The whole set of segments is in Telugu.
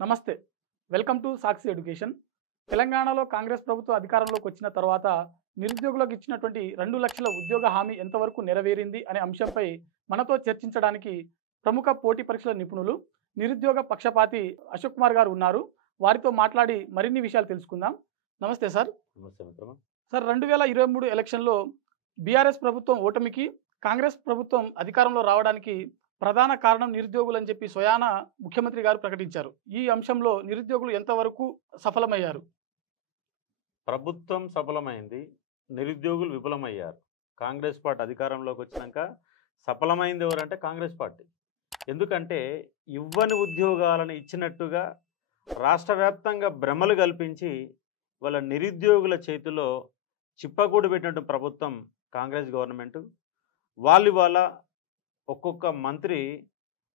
నమస్తే. Welcome to Sakshi education. తెలంగాణలో కాంగ్రెస్ ప్రభుత్వం అధికారంలోకి వచ్చిన తర్వాత నిరుద్యోగులకు ఇచ్చినటువంటి 2 లక్షల ఉద్యోగ హామీ ఎంతవరకు నెరవేరింది అనే అంశంపై మనతో చర్చించడానికి ప్రముఖ పోటీ పరీక్షల నిపుణులు, నిరుద్యోగ పక్షపాతి అశోక్ కుమార్ గారు ఉన్నారు. వారితో మాట్లాడి మరిన్ని విషయాలు తెలుసుకుందాం. నమస్తే సార్. నమస్తే మిత్రమా. సార్ 2023 ఎలక్షన్లో బీఆర్ఎస్ ప్రభుత్వం ఓటమికి, కాంగ్రెస్ ప్రభుత్వం అధికారంలో రావడానికి ప్రధాన కారణం నిరుద్యోగులు అని చెప్పి స్వయాన ముఖ్యమంత్రి గారు ప్రకటించారు. ఈ అంశంలో నిరుద్యోగులు ఎంతవరకు సఫలమయ్యారు? ప్రభుత్వం సఫలమైంది, నిరుద్యోగులు విఫలమయ్యారు. కాంగ్రెస్ పార్టీ అధికారంలోకి వచ్చినాక సఫలమైంది ఎవరంటే కాంగ్రెస్ పార్టీ. ఎందుకంటే ఇవ్వని ఉద్యోగాలను ఇచ్చినట్టుగా రాష్ట్ర వ్యాప్తంగా భ్రమలు కల్పించి వాళ్ళ నిరుద్యోగుల చేతిలో చిప్పకూడు పెట్టినటువంటి ప్రభుత్వం కాంగ్రెస్ గవర్నమెంట్. వాళ్ళ ఒక్కొక్క మంత్రి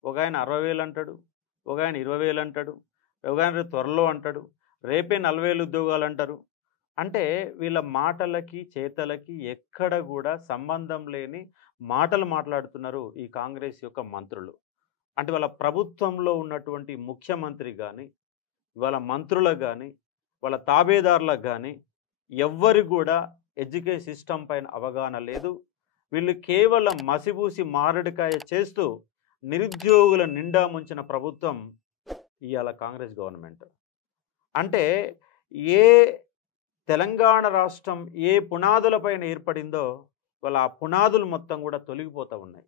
ఒక ఆయన 60,000 అంటాడు, ఒక ఆయన 20,000 అంటాడు, ఒక ఆయన త్వరలో అంటాడు, రేపే 40,000 ఉద్యోగాలు అంటారు. అంటే వీళ్ళ మాటలకి చేతలకి ఎక్కడ కూడా సంబంధం లేని మాటలు మాట్లాడుతున్నారు ఈ కాంగ్రెస్ యొక్క మంత్రులు. అంటే వాళ్ళ ప్రభుత్వంలో ఉన్నటువంటి ముఖ్యమంత్రి కానీ, వాళ్ళ మంత్రులకు కానీ, వాళ్ళ తాబేదారులకు కానీ ఎవ్వరు కూడా ఎడ్యుకేషన్ సిస్టమ్ పైన అవగాహన లేదు. వీళ్ళు కేవలం మసిబూసి మారడికాయ చేస్తూ నిరుద్యోగుల నిండా ముంచిన ప్రభుత్వం ఇవాళ కాంగ్రెస్ గవర్నమెంట్. అంటే ఏ తెలంగాణ రాష్ట్రం ఏ పునాదులపైన ఏర్పడిందో వాళ్ళ ఆ పునాదులు మొత్తం కూడా తొలగిపోతూ ఉన్నాయి.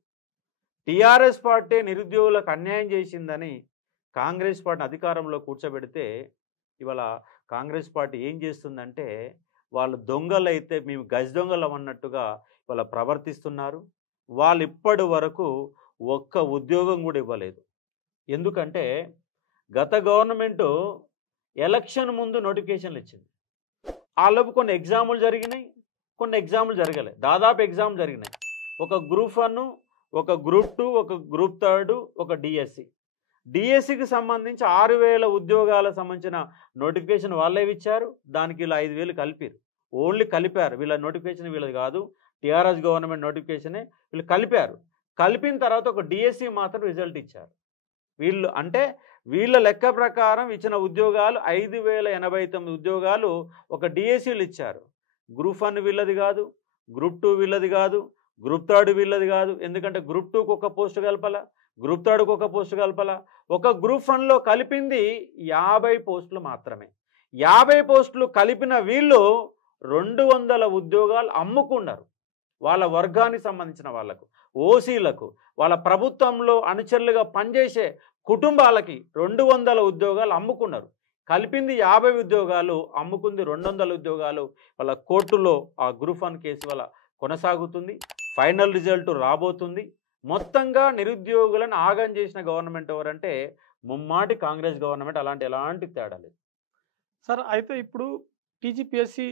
టీఆర్ఎస్ పార్టీ నిరుద్యోగులకు అన్యాయం చేసిందని కాంగ్రెస్ పార్టీని అధికారంలో కూర్చోబెడితే ఇవాళ కాంగ్రెస్ పార్టీ ఏం చేస్తుందంటే వాళ్ళు దొంగలైతే మేము గజ దొంగలం అన్నట్టుగా వాళ్ళు ప్రవర్తిస్తున్నారు. వాళ్ళు ఇప్పటి వరకు ఒక్క ఉద్యోగం కూడా ఇవ్వలేదు. ఎందుకంటే గత గవర్నమెంటు ఎలక్షన్ ముందు నోటిఫికేషన్లు ఇచ్చింది. వాళ్ళకు కొన్ని ఎగ్జాములు జరిగినాయి, కొన్ని ఎగ్జాములు జరగలే. దాదాపు ఎగ్జామ్ జరిగినాయి. ఒక గ్రూప్ 1, ఒక గ్రూప్ 2, ఒక గ్రూప్ 3, ఒక డిఎస్సికి సంబంధించి 6,000 ఉద్యోగాలకు సంబంధించిన నోటిఫికేషన్ వాళ్ళే ఇచ్చారు. దానికి వీళ్ళు 5,000 కలిపారు. ఓన్లీ కలిపారు. వీళ్ళ నోటిఫికేషన్ వీళ్ళది కాదు, టీఆర్ఎస్ గవర్నమెంట్ నోటిఫికేషనే. వీళ్ళు కలిపారు. కలిపిన తర్వాత ఒక డిఎస్సి మాత్రం రిజల్ట్ ఇచ్చారు. వీళ్ళు అంటే వీళ్ళ లెక్క ప్రకారం ఇచ్చిన ఉద్యోగాలు 5,089 ఉద్యోగాలు ఒక డిఎస్సీలు ఇచ్చారు. గ్రూప్ 1 వీళ్ళది కాదు, గ్రూప్ 2 వీళ్ళది కాదు, గ్రూప్ 3 వీళ్ళది కాదు. ఎందుకంటే గ్రూప్ 2కు ఒక పోస్టు కలపాల, గ్రూప్ 3కు ఒక పోస్టు కలపాల. ఒక గ్రూప్ 1లో కలిపింది 50 పోస్టులు మాత్రమే. 50 పోస్టులు కలిపిన వీళ్ళు 200 ఉద్యోగాలు అమ్ముకున్నారు. వాళ్ళ వర్గానికి సంబంధించిన వాళ్లకు, ఓసీలకు, వాళ్ళ ప్రభుత్వంలో అనుచరులుగా పనిచేసే కుటుంబాలకి 200 ఉద్యోగాలు అమ్ముకున్నారు. కలిపింది 50 ఉద్యోగాలు, అమ్ముకుంది 200 ఉద్యోగాలు. వాళ్ళ కోర్టులో ఆ గ్రూప్ 1 కేసు వల్ల కొనసాగుతుంది. ఫైనల్ రిజల్ట్ రాబోతుంది. మొత్తంగా నిరుద్యోగులను ఆగం చేసిన గవర్నమెంట్ ఎవరంటే ముమ్మాటి కాంగ్రెస్ గవర్నమెంట్. ఎలాంటి తేడా లేదు సార్. అయితే ఇప్పుడు టీజీపీఎస్సీ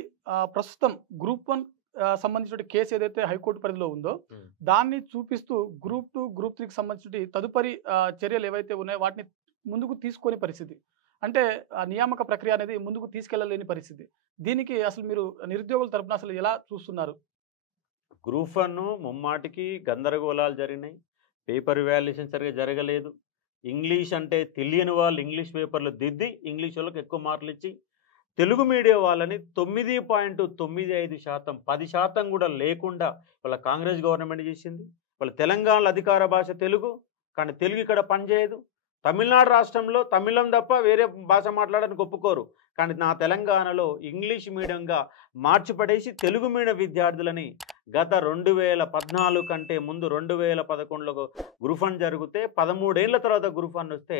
ప్రస్తుతం గ్రూప్ 1 సంబంధించిన కేసు ఏదైతే హైకోర్టు పరిధిలో ఉందో దాన్ని చూపిస్తూ గ్రూప్ 2, గ్రూప్ 3కి సంబంధించిన తదుపరి చర్యలు ఏవైతే ఉన్నాయో వాటిని ముందుకు తీసుకొని పరిస్థితి, అంటే నియామక ప్రక్రియ అనేది ముందుకు తీసుకెళ్లలేని పరిస్థితి. దీనికి అసలు మీరు నిరుద్యోగుల తరపున అసలు ఎలా చూస్తున్నారు? గ్రూప్ 1 ముమ్మాటికి గందరగోళాలు జరిగినాయి. పేపర్ వాల్యుయేషన్ సరిగా జరగలేదు. ఇంగ్లీష్ అంటే తెలియని వాళ్ళు ఇంగ్లీష్ పేపర్లు దిద్ది ఇంగ్లీష్ వాళ్ళకి ఎక్కువ మార్కులు ఇచ్చి తెలుగు మీడియం వాళ్ళని 9.95%, 10% కూడా లేకుండా వాళ్ళ కాంగ్రెస్ గవర్నమెంట్ చేసింది. వాళ్ళ తెలంగాణలో అధికార భాష తెలుగు, కానీ తెలుగు ఇక్కడ పనిచేయదు. తమిళనాడు రాష్ట్రంలో తమిళం తప్ప వేరే భాష మాట్లాడడానికి ఒప్పుకోరు. కానీ నా తెలంగాణలో ఇంగ్లీష్ మీడియంగా మార్చిపడేసి తెలుగు మీడియం విద్యార్థులని గత 2014 కంటే ముందు 2011లో గ్రూప్ 1 జరిగితే 13 ఏళ్ల తర్వాత గ్రూప్ 1 వస్తే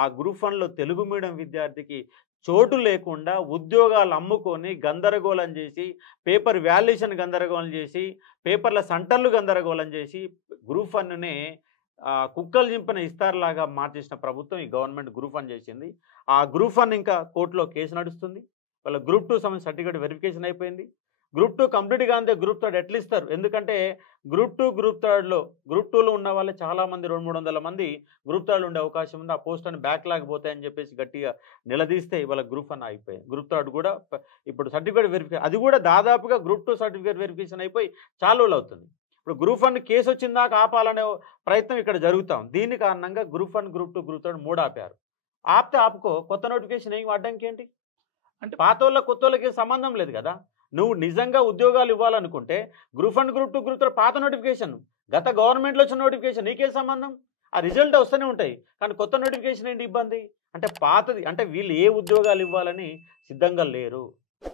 ఆ గ్రూప్ 1లో తెలుగు మీడియం విద్యార్థికి చోటు లేకుండా ఉద్యోగాలు అమ్ముకొని గందరగోళం చేసి, పేపర్ వాల్యుయేషన్ గందరగోళం చేసి, పేపర్ల సెంటర్లు గందరగోళం చేసి గ్రూప్ 1నే కుక్కలు చింపిన ఇస్తారులాగా మార్చేసిన ప్రభుత్వం ఈ గవర్నమెంట్ గ్రూప్ 1 చేసింది. ఆ గ్రూప్ 1 ఇంకా కోర్టులో కేసు నడుస్తుంది. వాళ్ళ గ్రూప్ 2 సంబంధించిన సర్టిఫికేట్ వెరిఫికేషన్ అయిపోయింది. గ్రూప్ 2 కంప్లీట్గా అంతే. గ్రూప్ 3 ఎట్లా ఇస్తారు? ఎందుకంటే గ్రూప్ 2, గ్రూప్ 3లో ఉన్న వాళ్ళే చాలామంది 200-300 మంది గ్రూప్ 3లో ఉండే అవకాశం ఉంది. ఆ పోస్ట్ అని బ్యాక్లాగ్ పోతాయని చెప్పేసి గట్టిగా నిలదీస్తే ఇవాళ గ్రూప్ 1 అయిపోయింది. గ్రూప్ 3 కూడా ఇప్పుడు సర్టిఫికేట్ వెరిఫికేషన్, అది కూడా దాదాపుగా గ్రూప్ 2 సర్టిఫికేట్ వెరిఫికేషన్ అయిపోయి చాలా రోజులు అవుతుంది. ఇప్పుడు గ్రూప్ 1 కేసు వచ్చిందాక ఆపాలనే ప్రయత్నం ఇక్కడ జరుగుతాం. దీని కారణంగా గ్రూప్ 1, గ్రూప్ 2, గ్రూప్ 3 మూడు ఆపారు. ఆపితే ఆపుకో, కొత్త నోటిఫికేషన్ ఏం అడ్డంకి ఏంటి? అంటే పాత వాళ్ళ కొత్త వాళ్ళకి సంబంధం లేదు కదా. నువ్వు నిజంగా ఉద్యోగాలు ఇవ్వాలనుకుంటే గ్రూప్ 1 గ్రూప్ 2 గ్రూప్ 3 పాత నోటిఫికేషన్, గత గవర్నమెంట్లో వచ్చిన నోటిఫికేషన్ నీకే సంబంధం? ఆ రిజల్ట్ వస్తూనే ఉంటాయి, కానీ కొత్త నోటిఫికేషన్ ఏంటి ఇబ్బంది? అంటే పాతది అంటే వీళ్ళు ఏ ఉద్యోగాలు ఇవ్వాలని సిద్ధంగా లేరు.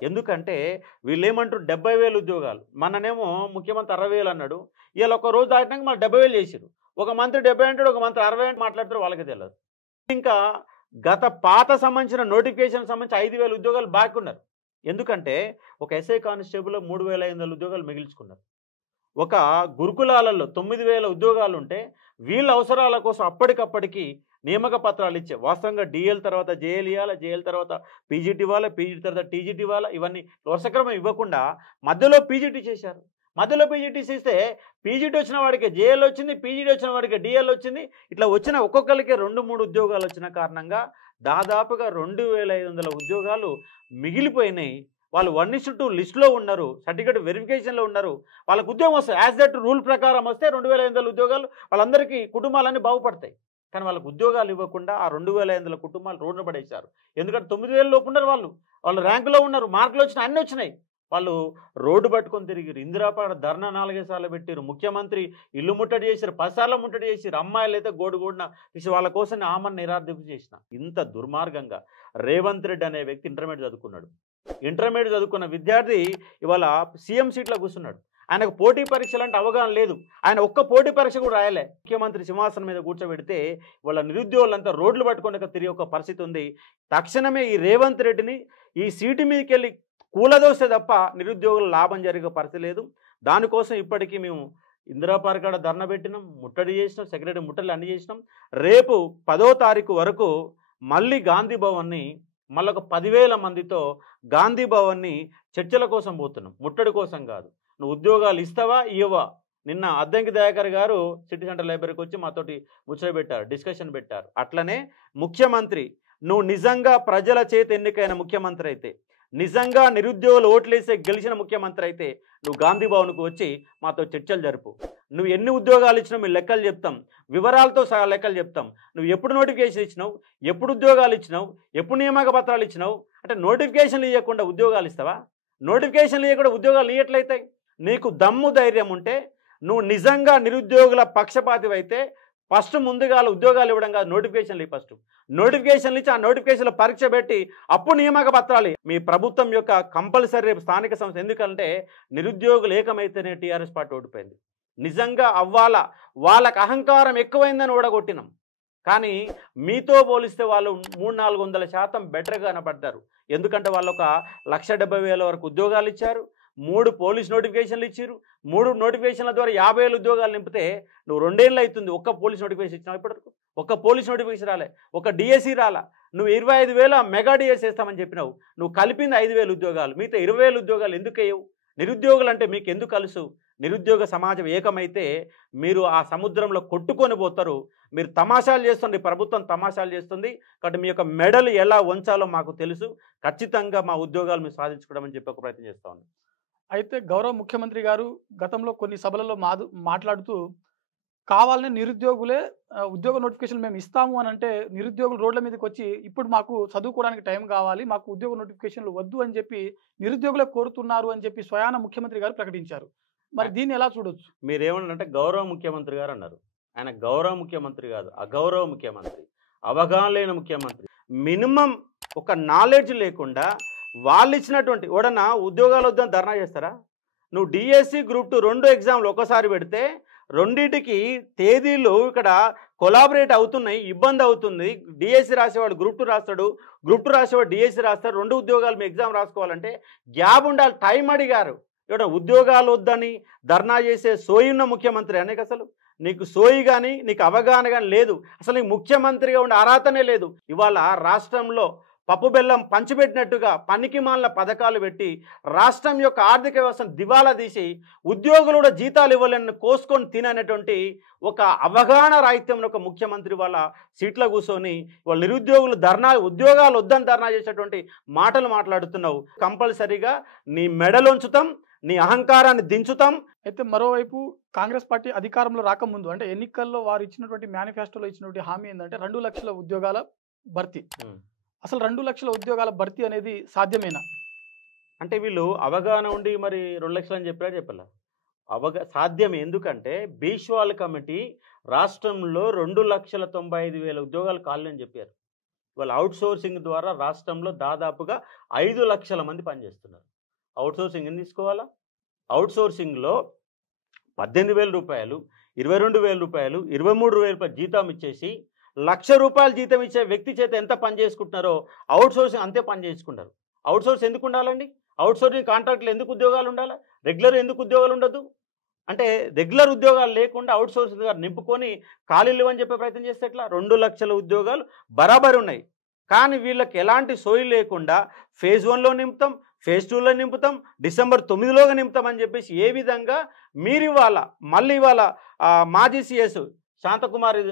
ఎందుకంటే వీళ్ళు ఏమంటారు 70,000 ఉద్యోగాలు, మననేమో ముఖ్యమంత్రి 60,000 అన్నాడు, ఇవాళ ఒక రోజు దాటినాక మళ్ళీ 70,000 చేసిరు. ఒక మంత్రి 70 అంటాడు, ఒక మంత్రి 60 అంటే మాట్లాడతారు, వాళ్ళకి తెలియదు. ఇంకా గత పాత సంబంధించిన నోటిఫికేషన్ సంబంధించి 5,000 ఉద్యోగాలు బాకీ ఉన్నారు. ఎందుకంటే ఒక ఎస్ఐ కానిస్టేబుల్ 3,500 ఉద్యోగాలు మిగిల్చుకున్నారు. ఒక గురుకులాలలో 9,000 ఉద్యోగాలు ఉంటే వీళ్ళ అవసరాల కోసం అప్పటికప్పటికి నియామక పత్రాలు ఇచ్చే, వాస్తవంగా డిఎల్ తర్వాత జేఎల్ ఇవ్వాలి, జేఎల్ తర్వాత పీజీటీ ఇవ్వాలి, పీజీటీ తర్వాత టీజీటీ ఇవ్వాలి, ఇవన్నీ వరుసక్రమం ఇవ్వకుండా మధ్యలో పీజీటీ చేశారు. మధ్యలో పీజీటీ చేస్తే పీజీటీ వచ్చిన వాడికి జేఎల్ వచ్చింది, పీజీటీ వచ్చిన వాడికి డిఎల్ వచ్చింది. ఇట్లా వచ్చిన ఒక్కొక్కరికి 2-3 ఉద్యోగాలు వచ్చిన కారణంగా దాదాపుగా 2,500 ఉద్యోగాలు మిగిలిపోయినాయి. వాళ్ళు 1:2 లిస్టులో ఉన్నారు, సర్టిఫికేట్ వెరిఫికేషన్లో ఉన్నారు, వాళ్ళకు ఉద్యోగం వస్తుంది. యాజ్ దట్ రూల్ ప్రకారం వస్తే 2,500 ఉద్యోగాలు వాళ్ళందరికీ కుటుంబాలన్నీ బాగుపడతాయి. కానీ వాళ్ళకు ఉద్యోగాలు ఇవ్వకుండా ఆ 2,500 కుటుంబాలు రోడ్డున పడేశారు. ఎందుకంటే 9,000 లోపు ఉన్నారు, వాళ్ళు ర్యాంకులో ఉన్నారు, మార్కులు వచ్చినాయి, అన్నీ వచ్చినాయి. వాళ్ళు రోడ్డు పట్టుకొని తిరిగిరు. ఇందిరాపాడ ధర్నా 4 సార్లు పెట్టారు. ముఖ్యమంత్రి ఇల్లు ముట్టడి చేశారు, 10 సార్లు ముట్టడి చేశారు. అమ్మాయిలు అయితే గోడుగోడిన వాళ్ళ కోసం ఆమెను నిరార్థకు చేసిన. ఇంత దుర్మార్గంగా రేవంత్ రెడ్డి అనే వ్యక్తి ఇంటర్మీడియట్ చదువుకున్నాడు. ఇంటర్మీడియట్ చదువుకున్న విద్యార్థి ఇవాళ సీఎం సీట్లో కూర్చున్నాడు. ఆయనకు పోటీ పరీక్షలు అంటే అవగాహన లేదు. ఆయన ఒక్క పోటీ పరీక్ష కూడా రాయలే. ముఖ్యమంత్రి సింహాసనం మీద కూర్చోబెడితే వాళ్ళ నిరుద్యోగులంతా రోడ్లు పట్టుకొని తిరిగే ఒక పరిస్థితి ఉంది. తక్షణమే ఈ రేవంత్ రెడ్డిని ఈ సీటు మీదకి వెళ్ళి కూలదోస్తే తప్ప నిరుద్యోగుల లాభం జరిగే పరిస్థితి లేదు. దానికోసం ఇప్పటికీ మేము ఇందిరాపార్క్ కాడ ధర్నా పెట్టినాం, ముట్టడి చేసినాం, సెక్రటరీ ముట్టడి అన్ని చేసినాం. రేపు 10వ తారీఖు వరకు మళ్ళీ గాంధీ భవన్ని మళ్ళీ ఒక 10,000 మందితో గాంధీ భవన్ని చర్చల కోసం పోతున్నాం, ముట్టడి కోసం కాదు. నువ్వు ఉద్యోగాలు ఇస్తావా ఇవ్వవా? నిన్న అద్దంకి దయాకర్ గారు సిటీ సెంటర్ లైబ్రరీకి వచ్చి మాతోటి ముచ్చట పెట్టారు, డిస్కషన్ పెట్టారు. అట్లనే ముఖ్యమంత్రి నువ్వు నిజంగా ప్రజల చేతి ఎన్నికైన ముఖ్యమంత్రి అయితే, నిజంగా నిరుద్యోగులు ఓట్లేసే గెలిచిన ముఖ్యమంత్రి అయితే నువ్వు గాంధీ భవన్కు వచ్చి మాతో చర్చలు జరుపు. నువ్వు ఎన్ని ఉద్యోగాలు ఇచ్చినావు మేము లెక్కలు చెప్తాం, వివరాలతో సహా లెక్కలు చెప్తాం. నువ్వు ఎప్పుడు నోటిఫికేషన్ ఇచ్చినావు, ఎప్పుడు ఉద్యోగాలు ఇచ్చినావు, ఎప్పుడు నియామక పత్రాలు ఇచ్చినావు? అంటే నోటిఫికేషన్లు ఇవ్వకుండా ఉద్యోగాలు ఇస్తావా? నోటిఫికేషన్లు ఇవ్వకుండా ఉద్యోగాలు ఇవ్వట్లయితాయి. నీకు దమ్ము ధైర్యం ఉంటే నువ్వు నిజంగా నిరుద్యోగుల పక్షపాతివైతే ఫస్ట్ ముందుగా ఉద్యోగాలు ఇవ్వడం కాదు, నోటిఫికేషన్లు ఫస్ట్ నోటిఫికేషన్లు ఇచ్చి ఆ నోటిఫికేషన్లో పరీక్ష పెట్టి అప్పుడు నియామక పత్రాలు. మీ ప్రభుత్వం యొక్క కంపల్సరీ రేపు స్థానిక సంస్థ, ఎందుకంటే నిరుద్యోగులు ఏకమైతేనే టీఆర్ఎస్ పార్టీ ఓడిపోయింది. నిజంగా అవ్వాలా, వాళ్ళకి అహంకారం ఎక్కువైందని ఓడగొట్టినాం. కానీ మీతో పోలిస్తే వాళ్ళు 300-400% బెటర్గా కనపడ్డారు. ఎందుకంటే వాళ్ళు ఒక 1,70,000 వరకు ఉద్యోగాలు ఇచ్చారు, 3 పోలీస్ నోటిఫికేషన్లు ఇచ్చారు. 3 నోటిఫికేషన్ల ద్వారా 50,000 ఉద్యోగాలు నింపితే నువ్వు 2 ఏళ్ళు అవుతుంది ఒక్క పోలీస్ నోటిఫికేషన్ ఇచ్చినావు. ఇప్పటివరకు ఒక్క పోలీస్ నోటిఫికేషన్ రాలే, ఒక డిఎస్సి రాలా. నువ్వు 25,000 మెగా డిఎస్సి వేస్తామని చెప్పినావు, నువ్వు కలిపింది 5,000 ఉద్యోగాలు. మిగతా 20,000 ఉద్యోగాలు ఎందుకు వేయవు? నిరుద్యోగులు అంటే మీకు ఎందుకు కలుసు? నిరుద్యోగ సమాజం ఏకమైతే మీరు ఆ సముద్రంలో కొట్టుకొని పోతారు. మీరు తమాషాలు చేస్తుంది, ప్రభుత్వం తమాషాలు చేస్తుంది. కాబట్టి మీ యొక్క మెడలు ఎలా వంచాలో మాకు తెలుసు. ఖచ్చితంగా మా ఉద్యోగాలు మీరు సాధించుకోవడం అని చెప్పి ఒక ప్రయత్నం చేస్తా ఉన్నాం. అయితే గౌరవ ముఖ్యమంత్రి గారు గతంలో కొన్ని సభలలో మాట్లాడుతూ కావాలనే నిరుద్యోగులే ఉద్యోగ నోటిఫికేషన్ మేము ఇస్తాము అని అంటే నిరుద్యోగులు రోడ్ల మీదకి వచ్చి ఇప్పుడు మాకు చదువుకోవడానికి టైం కావాలి, మాకు ఉద్యోగ నోటిఫికేషన్లు వద్దు అని చెప్పి నిరుద్యోగులే కోరుతున్నారు అని చెప్పి స్వయాన ముఖ్యమంత్రి గారు ప్రకటించారు. మరి దీన్ని ఎలా చూడొచ్చు? మీరేమన్నారంటే గౌరవ ముఖ్యమంత్రి గారు అన్నారు. ఆయన గౌరవ ముఖ్యమంత్రి కాదు, అగౌరవ ముఖ్యమంత్రి, అవగాహన లేని ముఖ్యమంత్రి. మినిమం ఒక నాలెడ్జ్ లేకుండా వాళ్ళు ఇచ్చినటువంటి ఎవడన్నా ఉద్యోగాలు వద్దని ధర్నా చేస్తారా? నువ్వు డిఎస్సి గ్రూప్ 2 2 ఎగ్జామ్లు ఒకసారి పెడితే రెండింటికి తేదీలు ఇక్కడ కొలాబరేట్ అవుతున్నాయి, ఇబ్బంది అవుతుంది. డిఎస్సి రాసేవాడు గ్రూప్ 2 రాస్తాడు, గ్రూప్ 2 రాసేవాడు డిఎస్సి రాస్తాడు. 2 ఉద్యోగాలు మీ ఎగ్జామ్ రాసుకోవాలంటే గ్యాప్ ఉండాలి, టైం అడిగారు. ఇక్కడ ఉద్యోగాలు వద్దని ధర్నా చేసే సోయి ఉన్న ముఖ్యమంత్రి అనేక అసలు నీకు సోయి కానీ నీకు అవగాహన కానీ లేదు. అసలు నీకు ముఖ్యమంత్రిగా ఉండే అర్హతనే లేదు. ఇవాళ రాష్ట్రంలో పప్పు బెల్లం పంచిపెట్టినట్టుగా పనికిమాలిన పథకాలు పెట్టి రాష్ట్రం యొక్క ఆర్థిక వ్యవస్థను దివాలా తీసి ఉద్యోగులు కూడా జీతాలు ఇవ్వలేని కోసుకొని తిననేటువంటి ఒక అవగాహన రాహిత్యం ఒక ముఖ్యమంత్రి వాళ్ళ సీట్లో కూర్చొని వాళ్ళ నిరుద్యోగులు ఉద్యోగాలు వద్దని ధర్నా చేసేటువంటి మాటలు మాట్లాడుతున్నావు. కంపల్సరీగా నీ మెడలుంచుతాం, నీ అహంకారాన్ని దించుతాం. అయితే మరోవైపు కాంగ్రెస్ పార్టీ అధికారంలో రాకముందు అంటే ఎన్నికల్లో వారు ఇచ్చినటువంటి మేనిఫెస్టోలో ఇచ్చినటువంటి హామీ ఏంటంటే 2 లక్షల ఉద్యోగాల భర్తీ. ఉమ్. అసలు 2 లక్షల ఉద్యోగాల భర్తీ అనేది సాధ్యమేనా? అంటే వీళ్ళు అవగాహన ఉండి మరి 2 లక్షలు అని చెప్పాలా సాధ్యమే. ఎందుకంటే బీష్వాల్ కమిటీ రాష్ట్రంలో 2,95,000 ఉద్యోగాలు ఖాళీ అని చెప్పారు. వాళ్ళు అవుట్ సోర్సింగ్ ద్వారా రాష్ట్రంలో దాదాపుగా 5 లక్షల మంది పనిచేస్తున్నారు. అవుట్ సోర్సింగ్ ఎందుకు తీసుకోవాలా? అవుట్ సోర్సింగ్లో 18,000 రూపాయలు, 22,000 రూపాయలు, 23,000 రూపాయలు జీతం ఇచ్చేసి ₹1,00,000 జీతం ఇచ్చే వ్యక్తి చేత ఎంత పని చేసుకుంటున్నారో అవుట్ సోర్సింగ్ అంతే పని చేసుకుంటారు. అవుట్ సోర్స్ ఎందుకు ఉండాలండి? అవుట్ సోర్సింగ్ కాంట్రాక్ట్లు ఎందుకు ఉద్యోగాలు ఉండాలి? రెగ్యులర్ ఎందుకు ఉద్యోగాలు ఉండదు? అంటే రెగ్యులర్ ఉద్యోగాలు లేకుండా అవుట్ సోర్సింగ్ గారు నింపుకొని ఖాళీలు అని చెప్పే ప్రయత్నం చేస్తే ఎట్లా? 2 లక్షల ఉద్యోగాలు బరాబర్ ఉన్నాయి. కానీ వీళ్ళకి ఎలాంటి సోయి లేకుండా ఫేజ్ 1లో నింపుతాం, ఫేజ్ 2లో నింపుతాం, డిసెంబర్ 9లోగా నింపుతామని చెప్పేసి ఏ విధంగా మీరు మళ్ళీ ఇవాళ మాజీ సిఎస్ శాంతకుమారి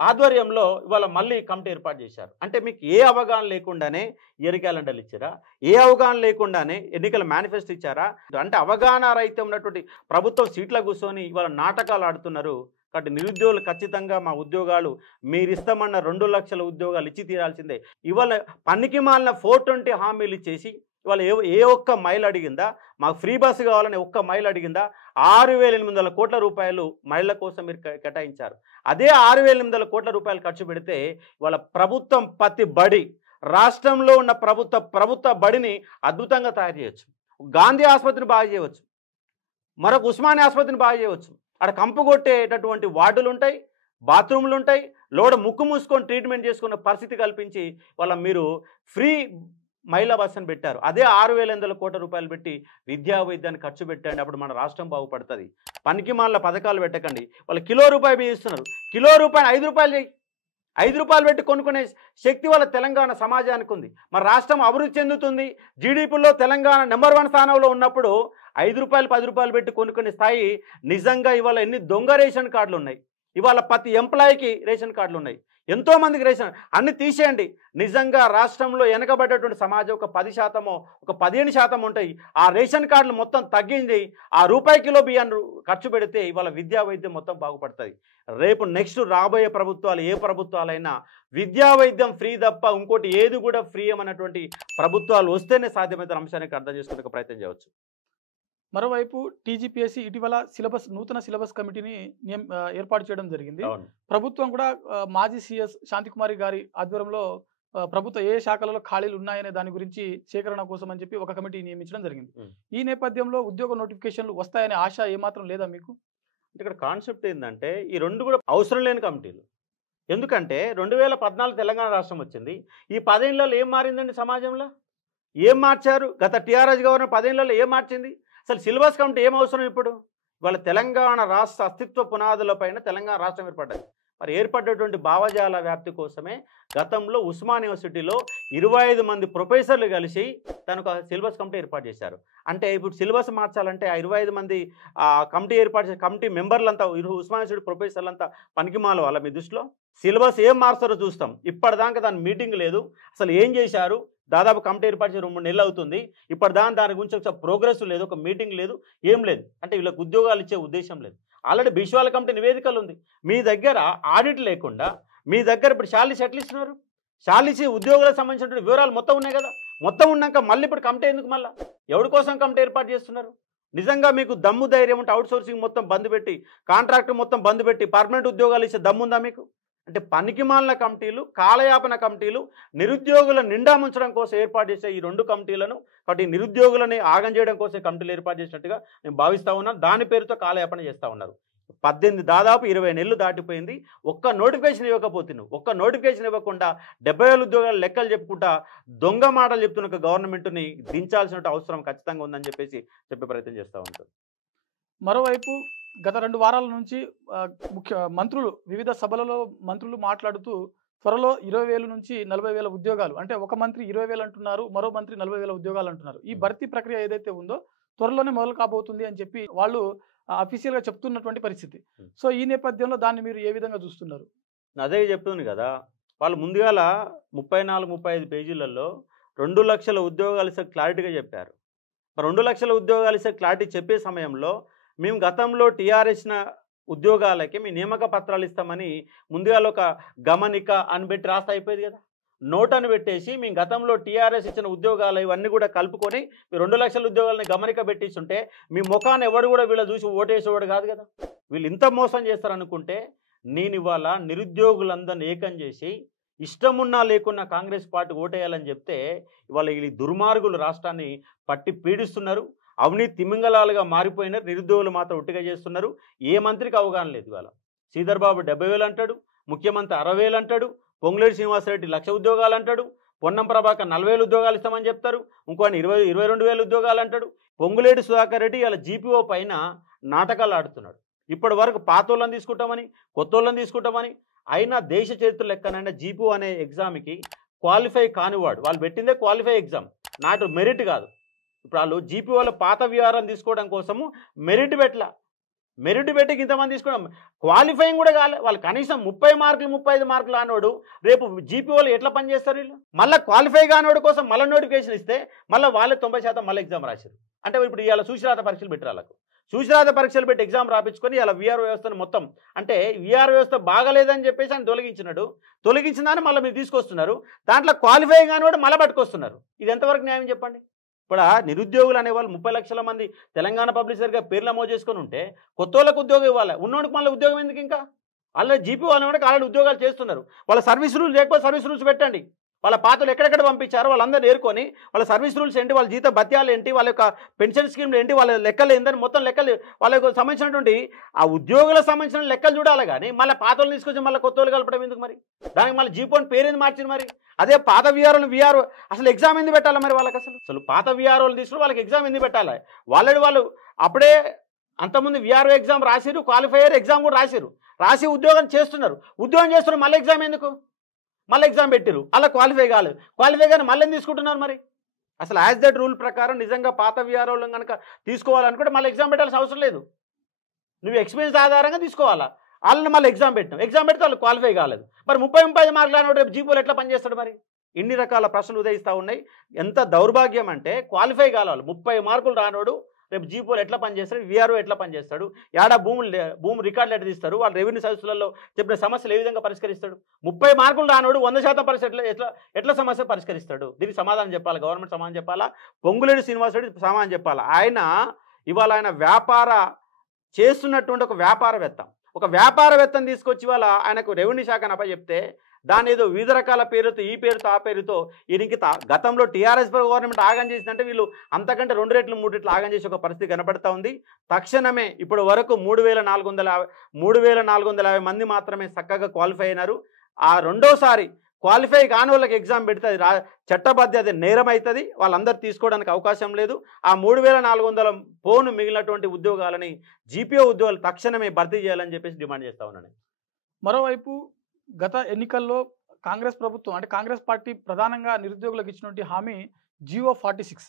ఆధ్వర్యంలో ఇవాళ మళ్ళీ కమిటీ ఏర్పాటు చేశారు. అంటే మీకు ఏ అవగాహన లేకుండానే ఇయర్ క్యాలెండర్లు ఇచ్చారా? ఏ అవగాహన లేకుండానే ఎన్నికల మేనిఫెస్టో ఇచ్చారా? అంటే అవగాహన రహితం ఉన్నటువంటి ప్రభుత్వం సీట్ల కూర్చొని ఇవాళ నాటకాలు ఆడుతున్నారు. కాబట్టి నిరుద్యోగులు ఖచ్చితంగా మా ఉద్యోగాలు మీరు ఇస్తామన్న 2 లక్షల ఉద్యోగాలు ఇచ్చి తీరాల్సిందే. ఇవాళ పనికి మాలిన 420 హామీలు ఇచ్చేసి ఇవాళ ఏ ఒక్క మైల్ అడిగిందా? మాకు ఫ్రీ బస్సు కావాలని ఒక్క మైల్ అడిగిందా? 6,800 కోట్ల రూపాయలు మహిళల కోసం మీరు కేటాయించారు. అదే 6,800 కోట్ల రూపాయలు ఖర్చు పెడితే ఇవాళ ప్రభుత్వం ప్రతి బడి రాష్ట్రంలో ఉన్న ప్రభుత్వ బడిని అద్భుతంగా తయారు చేయవచ్చు. గాంధీ ఆసుపత్రిని బాగా చేయవచ్చు, మరొక ఉస్మానియా ఆసుపత్రిని బాగా చేయవచ్చు. అక్కడ కంపు కొట్టేటటువంటి వార్డులు ఉంటాయి, బాత్రూమ్లు ఉంటాయి, లోడ ముక్కు మూసుకొని ట్రీట్మెంట్ చేసుకున్న పరిస్థితి కల్పించి వాళ్ళ మీరు ఫ్రీ మహిళా బస్సును పెట్టారు. అదే 6,800 కోట్ల రూపాయలు పెట్టి విద్యా వైద్యాన్ని ఖర్చు పెట్టండి. అప్పుడు మన రాష్ట్రం బాగుపడుతుంది. పనికి మాల పథకాలు పెట్టకండి. వాళ్ళు కిలో రూపాయి ఇస్తున్నారు, కిలో రూపాయలు 5 రూపాయలు చేయి, 5 రూపాయలు పెట్టి కొనుక్కునే శక్తి వాళ్ళ తెలంగాణ సమాజానికి ఉంది. మరి రాష్ట్రం అభివృద్ధి చెందుతుంది. జీడిపిలో తెలంగాణ నెంబర్ 1 స్థానంలో ఉన్నప్పుడు 5 రూపాయలు 10 రూపాయలు పెట్టి కొనుక్కునే స్థాయి నిజంగా ఇవాళ ఎన్ని దొంగ రేషన్ కార్డులు ఉన్నాయి. ఇవాళ ప్రతి ఎంప్లాయీకి రేషన్ కార్డులు ఉన్నాయి, ఎంతోమందికి రేషన్. అన్ని తీసేయండి. నిజంగా రాష్ట్రంలో వెనకబడ్డటువంటి సమాజం ఒక 10% ఒక 15% ఉంటాయి. ఆ రేషన్ కార్డులు మొత్తం తగ్గింది. ఆ రూపాయి కిలో బియ్యాన్ని ఖర్చు పెడితే ఇవాళ విద్యా వైద్యం మొత్తం బాగుపడుతుంది. రేపు నెక్స్ట్ రాబోయే ప్రభుత్వాలు ఏ ప్రభుత్వాలైనా విద్యా వైద్యం ఫ్రీ తప్ప ఇంకోటి ఏది కూడా ఫ్రీ అన్నటువంటి ప్రభుత్వాలు వస్తేనే సాధ్యమైన అంశానికి అర్థం చేసుకునే ప్రయత్నం చేయవచ్చు. మరోవైపు టీజీపీఎస్సీ ఇటీవల నూతన సిలబస్ కమిటీని ఏర్పాటు చేయడం జరిగింది. ప్రభుత్వం కూడా మాజీ సీఎస్ శాంతికుమారి గారి ఆధ్వర్యంలో ప్రభుత్వ ఏ శాఖలలో ఖాళీలు ఉన్నాయనే దాని గురించి సేకరణ కోసం అని చెప్పి ఒక కమిటీ నియమించడం జరిగింది. ఈ నేపథ్యంలో ఉద్యోగ నోటిఫికేషన్లు వస్తాయనే ఆశ ఏమాత్రం లేదా మీకు? ఇక్కడ కాన్సెప్ట్ ఏంటంటే ఈ రెండు కూడా అవసరం లేని కమిటీలు. ఎందుకంటే 2014 తెలంగాణ రాష్ట్రం వచ్చింది. ఈ 10 ఏళ్లలో ఏం మారిందండి? సమాజంలో ఏం మార్చారు? గత టీఆర్ఎస్ గవర్నమెంట్ 10 ఏళ్లలో ఏం మార్చింది? అసలు సిలబస్ కమిటీ ఏం అవసరం? ఇప్పుడు వాళ్ళ తెలంగాణ రాష్ట్ర అస్తిత్వ పునాదులపైన తెలంగాణ రాష్ట్రం ఏర్పడ్డది. మరి ఏర్పడ్డటువంటి భావజాల వ్యాప్తి కోసమే గతంలో ఉస్మాన్ యూనివర్సిటీలో 25 మంది ప్రొఫెసర్లు కలిసి తనకు సిలబస్ కమిటీ ఏర్పాటు చేశారు. అంటే ఇప్పుడు సిలబస్ మార్చాలంటే ఆ 25 మంది కమిటీ ఏర్పాటు చేసే కమిటీ మెంబర్లంతా ఉస్మాన్ యూనివర్సిటీ ప్రొఫెసర్లంతా పనికిమాల వాళ్ళ మీ దృష్టిలో సిలబస్ ఏం మార్చారో చూస్తాం. ఇప్పటిదాకా దాని మీటింగ్ లేదు. అసలు ఏం చేశారు? దాదాపు కమిటీ ఏర్పాటు చేసి 2-3 నెలలు అవుతుంది. దాని గురించి ఒక ప్రోగ్రెస్ లేదు, ఒక మీటింగ్ లేదు, ఏం లేదు. అంటే వీళ్ళకి ఉద్యోగాలు ఇచ్చే ఉద్దేశం లేదు. ఆల్రెడీ బీష్వాల్ కమిటీ నివేదికలు ఉంది. మీ దగ్గర ఆడిట్ లేకుండా మీ దగ్గర ఇప్పుడు శాలరీస్ ఎట్లా ఇస్తున్నారు? శాలరీస్ ఉద్యోగులకు సంబంధించిన వివరాలు మొత్తం ఉన్నాయి కదా. మొత్తం ఉన్నాక మళ్ళీ ఇప్పుడు కమిటీ ఎందుకు? మళ్ళీ ఎవరి కోసం కమిటీ ఏర్పాటు చేస్తున్నారు? నిజంగా మీకు దమ్ము ధైర్యం ఉంటే అవుట్ సోర్సింగ్ మొత్తం బంద్ పెట్టి, కాంట్రాక్ట్ మొత్తం బంద్ పెట్టి పర్మనెంట్ ఉద్యోగాలు ఇచ్చే దమ్ముందా మీకు? అంటే పనికిమాలిన కమిటీలు, కాలయాపన కమిటీలు, నిరుద్యోగుల నిండా ముంచడం కోసం ఏర్పాటు చేసే ఈ 2 కమిటీలను, కాబట్టి నిరుద్యోగులని ఆగం చేయడం కోసం కమిటీలు ఏర్పాటు చేసినట్టుగా నేను భావిస్తూ ఉన్నాను. దాని పేరుతో కాలయాపన చేస్తూ ఉన్నారు. 18 దాదాపు 20 నెలలు దాటిపోయింది. ఒక్క నోటిఫికేషన్ ఇవ్వకపోతున్నావు. ఒక్క నోటిఫికేషన్ ఇవ్వకుండా 70,000 ఉద్యోగాలు లెక్కలు చెప్పుకుంటా దొంగ మాటలు చెప్తున్న గవర్నమెంట్ని దించాల్సిన అవసరం ఖచ్చితంగా ఉందని చెప్పేసి చెప్పే ప్రయత్నం చేస్తూ ఉంటారు. మరోవైపు గత 2 వారాల నుంచి మంత్రులు వివిధ సభలలో మంత్రులు మాట్లాడుతూ త్వరలో 20,000 నుంచి 40,000 ఉద్యోగాలు, అంటే ఒక మంత్రి 20,000 అంటున్నారు, మరో మంత్రి 40,000 ఉద్యోగాలు అంటున్నారు. ఈ భర్తీ ప్రక్రియ ఏదైతే ఉందో త్వరలోనే మొదలు కాబోతుంది అని చెప్పి వాళ్ళు అఫీషియల్గా చెప్తున్నటువంటి పరిస్థితి. సో ఈ నేపథ్యంలో దాన్ని మీరు ఏ విధంగా చూస్తున్నారు? అదే చెప్తుంది కదా, వాళ్ళు ముందుగాల 34-35 పేజీలలో 2 లక్షల ఉద్యోగాలు ఇస్తే క్లారిటీగా చెప్పారు. 2 లక్షల ఉద్యోగాలు ఇస్తే క్లారిటీ చెప్పే సమయంలో మేము గతంలో టీఆర్ఎస్ ఉద్యోగాలకి మీ నియామక పత్రాలు ఇస్తామని ముందుగా ఒక గమనిక అని పెట్టి రాస్తే అయిపోయేది కదా. నోట్ అని పెట్టేసి మీ గతంలో టీఆర్ఎస్ ఇచ్చిన ఉద్యోగాలు ఇవన్నీ కూడా కలుపుకొని మీ 2 లక్షల ఉద్యోగాలని గమనిక పెట్టిస్తుంటే మీ ముఖాన్ని ఎవడు కూడా వీళ్ళ చూసి ఓటేసేవాడు కాదు కదా. వీళ్ళు ఇంత మోసం చేస్తారనుకుంటే నేను ఇవాళ నిరుద్యోగులందరినీ ఏకం చేసి ఇష్టమున్నా లేకున్నా కాంగ్రెస్ పార్టీ ఓటేయాలని చెప్తే ఇవాళ ఈ దుర్మార్గులు రాష్ట్రాన్ని పట్టి పీడిస్తున్నారు. అవినీతి తిమింగలాలుగా మారిపోయినారు. నిరుద్యోగులు మాత్రం ఒట్టిగా చేస్తున్నారు. ఏ మంత్రికి అవగాహన లేదు. ఇవాళ శ్రీధర్ బాబు 70,000 అంటాడు, ముఖ్యమంత్రి 60,000 అంటాడు, పొంగులేటి శ్రీనివాసరెడ్డి 1,00,000 ఉద్యోగాలు అంటాడు, పొన్నం ప్రభాకర్ 40,000 ఉద్యోగాలు ఇస్తామని చెప్తారు, ఇంకోని 22,000 ఉద్యోగాలు అంటాడు. పొంగులేటి సుధాకర్ రెడ్డి ఇలా జీపీఓ పైన నాటకాలు ఆడుతున్నాడు. ఇప్పటి వరకు పాతోళ్ళని తీసుకుంటామని కొత్తోళ్ళని తీసుకుంటామని అయినా దేశ చరిత్ర లెక్కనైనా జీపీఓ అనే ఎగ్జామ్కి క్వాలిఫై కానివాడు. వాళ్ళు పెట్టిందే క్వాలిఫై ఎగ్జామ్, నాట్ మెరిట్ కాదు. ఇప్పుడు వాళ్ళు జీపీఓల పాత విహారం తీసుకోవడం కోసము మెరిట్ పెట్టి ఇంతమంది తీసుకోవడం, క్వాలిఫైయింగ్ కూడా కాలే వాళ్ళు. కనీసం 30 మార్కులు 35 మార్కులు ఆనోడు రేపు జీపీఓలు ఎట్లా పనిచేస్తారు వీళ్ళు? మళ్ళీ క్వాలిఫై కానివాడు కోసం మళ్ళీ నోటిఫికేషన్ ఇస్తే మళ్ళీ వాళ్ళే 90% మళ్ళీ ఎగ్జామ్ రాశారు. అంటే ఇప్పుడు ఇవాళ సూచిరాత పరీక్షలు పెట్టి వాళ్ళకు సూచిరాత పరీక్షలు పెట్టి ఎగ్జామ్ రాపించుకొని ఇలా వీఆర్ వ్యవస్థను మొత్తం అంటే వీఆర్ వ్యవస్థ బాగలేదని చెప్పేసి ఆయన తొలగించిందని మళ్ళీ మీరు తీసుకొస్తున్నారు. దాంట్లో క్వాలిఫై కానివాడు మళ్ళీ పట్టుకొస్తున్నారు. ఇది ఎంతవరకు న్యాయం చెప్పండి? ఇప్పుడు నిరుద్యోగులు అనేవాళ్ళు 30 లక్షల మంది తెలంగాణ పబ్లిసిటీగా పేర్లు నమోదు చేసుకొని ఉంటే కొత్త వాళ్ళకు ఉద్యోగం ఇవ్వాలి. ఉన్నోడికి మళ్ళీ ఉద్యోగం ఎందుకు? ఇంకా ఆల్రెడీ జీపీ వాళ్ళకి ఆల్రెడీ ఉద్యోగాలు చేస్తున్నారు. వాళ్ళ సర్వీస్ రూల్స్ లేకపోతే సర్వీస్ రూల్స్ పెట్టండి. వాళ్ళ పాతలు ఎక్కడెక్కడ పంపించారో వాళ్ళందరూ నేర్కొని వాళ్ళ సర్వీస్ రూల్స్ ఏంటి, వాళ్ళ జీత భత్యాలు ఏంటి, వాళ్ళ యొక్క పెన్షన్ స్కీమ్లు ఏంటి, వాళ్ళ లెక్కలు ఏంటని మొత్తం లెక్కలు వాళ్ళకు సంబంధించినటువంటి ఆ ఉద్యోగులకు సంబంధించిన లెక్కలు చూడాలి. కానీ మళ్ళీ పాతలు తీసుకొచ్చి మళ్ళీ కొత్త వాళ్ళు కలపడం ఎందుకు? మరి దానికి మళ్ళీ జీపో అని పేరు ఎందుకు మార్చింది? మరి అదే పాత విఆర్ఓలు అసలు ఎగ్జామ్ ఎందుకు పెట్టాలి? మరి వాళ్ళకి అసలు పాత విఆర్ఓలు తీసుకుని వాళ్ళకి ఎగ్జామ్ ఎందుకు పెట్టాలి? వాళ్ళు అప్పుడే అంతకుముందు విఆర్ఓ ఎగ్జామ్ రాసిరు, క్వాలిఫైయర్ ఎగ్జామ్ కూడా రాసి ఉద్యోగం చేస్తున్నారు. మళ్ళీ ఎగ్జామ్ ఎందుకు? మళ్ళీ ఎగ్జామ్ పెట్టిరు, అలా క్వాలిఫై కానీ మళ్ళీ తీసుకుంటున్నారు. మరి అసలు యాజ్ దట్ రూల్ ప్రకారం నిజంగా పాత విఆర్ఓలను కనుక తీసుకోవాలనుకుంటే మళ్ళీ ఎగ్జామ్ పెట్టాల్సిన అవసరం లేదు. నువ్వు ఎక్స్పీరియన్స్ ఆధారంగా తీసుకోవాలా. వాళ్ళని మళ్ళీ ఎగ్జామ్ పెడితే వాళ్ళు క్వాలిఫై కాలేదు. మరి 30-35 మార్కులు అనేవాడు రేపు జీపీఓలు ఎట్లా పనిచేస్తాడు? మరి ఇన్ని రకాల ప్రశ్నలు ఉదయిస్తూ ఉన్నాయి. ఎంత దౌర్భాగ్యం అంటే క్వాలిఫై కావాలి 30 మార్కులు రానోడు రేపు జీపీఓలు ఎట్లా పనిచేస్తాడు, వీఆర్ఓ ఎట్లా పనిచేస్తాడు, ఏడా భూమి రికార్డులు ఎట్లా తీస్తారు, వాళ్ళు రెవెన్యూ సర్వీసులలో చెప్పిన సమస్యలు ఏ విధంగా పరిష్కరిస్తాడు? 30 మార్కులు రానోడు 100% పరిస్థితి ఎట్లా సమస్య పరిష్కరిస్తాడు? దీనికి సమాధానం చెప్పాలి, గవర్నమెంట్ సమాధానం చెప్పాలా, పొంగులేటి శ్రీనివాసరెడ్డి సమాధానం చెప్పాలా. ఇవాళ ఆయన చేస్తున్నటువంటి ఒక వ్యాపారవేత్తను తీసుకొచ్చి వాళ్ళ ఆయనకు రెవెన్యూ శాఖను అప్పచెప్తే దాని ఏదో వివిధ రకాల పేరుతో ఈ పేరుతో ఆ పేరుతో ఈయనకి గతంలో టీఆర్ఎస్ గవర్నమెంట్ ఆగం చేసిందంటే వీళ్ళు అంతకంటే 2 రెట్లు 3 రెట్లు ఆగం చేసే ఒక పరిస్థితి కనపడతా ఉంది. తక్షణమే ఇప్పటి వరకు 3,450 మంది మాత్రమే చక్కగా క్వాలిఫై అయినారు. ఆ రెండోసారి క్వాలిఫై కాని వాళ్ళకి ఎగ్జామ్ పెడితే అది చట్టబద్ధ అది నేరం అవుతుంది. వాళ్ళందరూ తీసుకోవడానికి అవకాశం లేదు. ఆ 3,400 పోను మిగిలినటువంటి ఉద్యోగాలని జీపీఓ ఉద్యోగాలు తక్షణమే భర్తీ చేయాలని చెప్పేసి డిమాండ్ చేస్తా ఉన్నాను. మరోవైపు గత ఎన్నికల్లో కాంగ్రెస్ ప్రభుత్వం అంటే కాంగ్రెస్ పార్టీ ప్రధానంగా నిరుద్యోగులకు ఇచ్చినటువంటి హామీ జియో 46.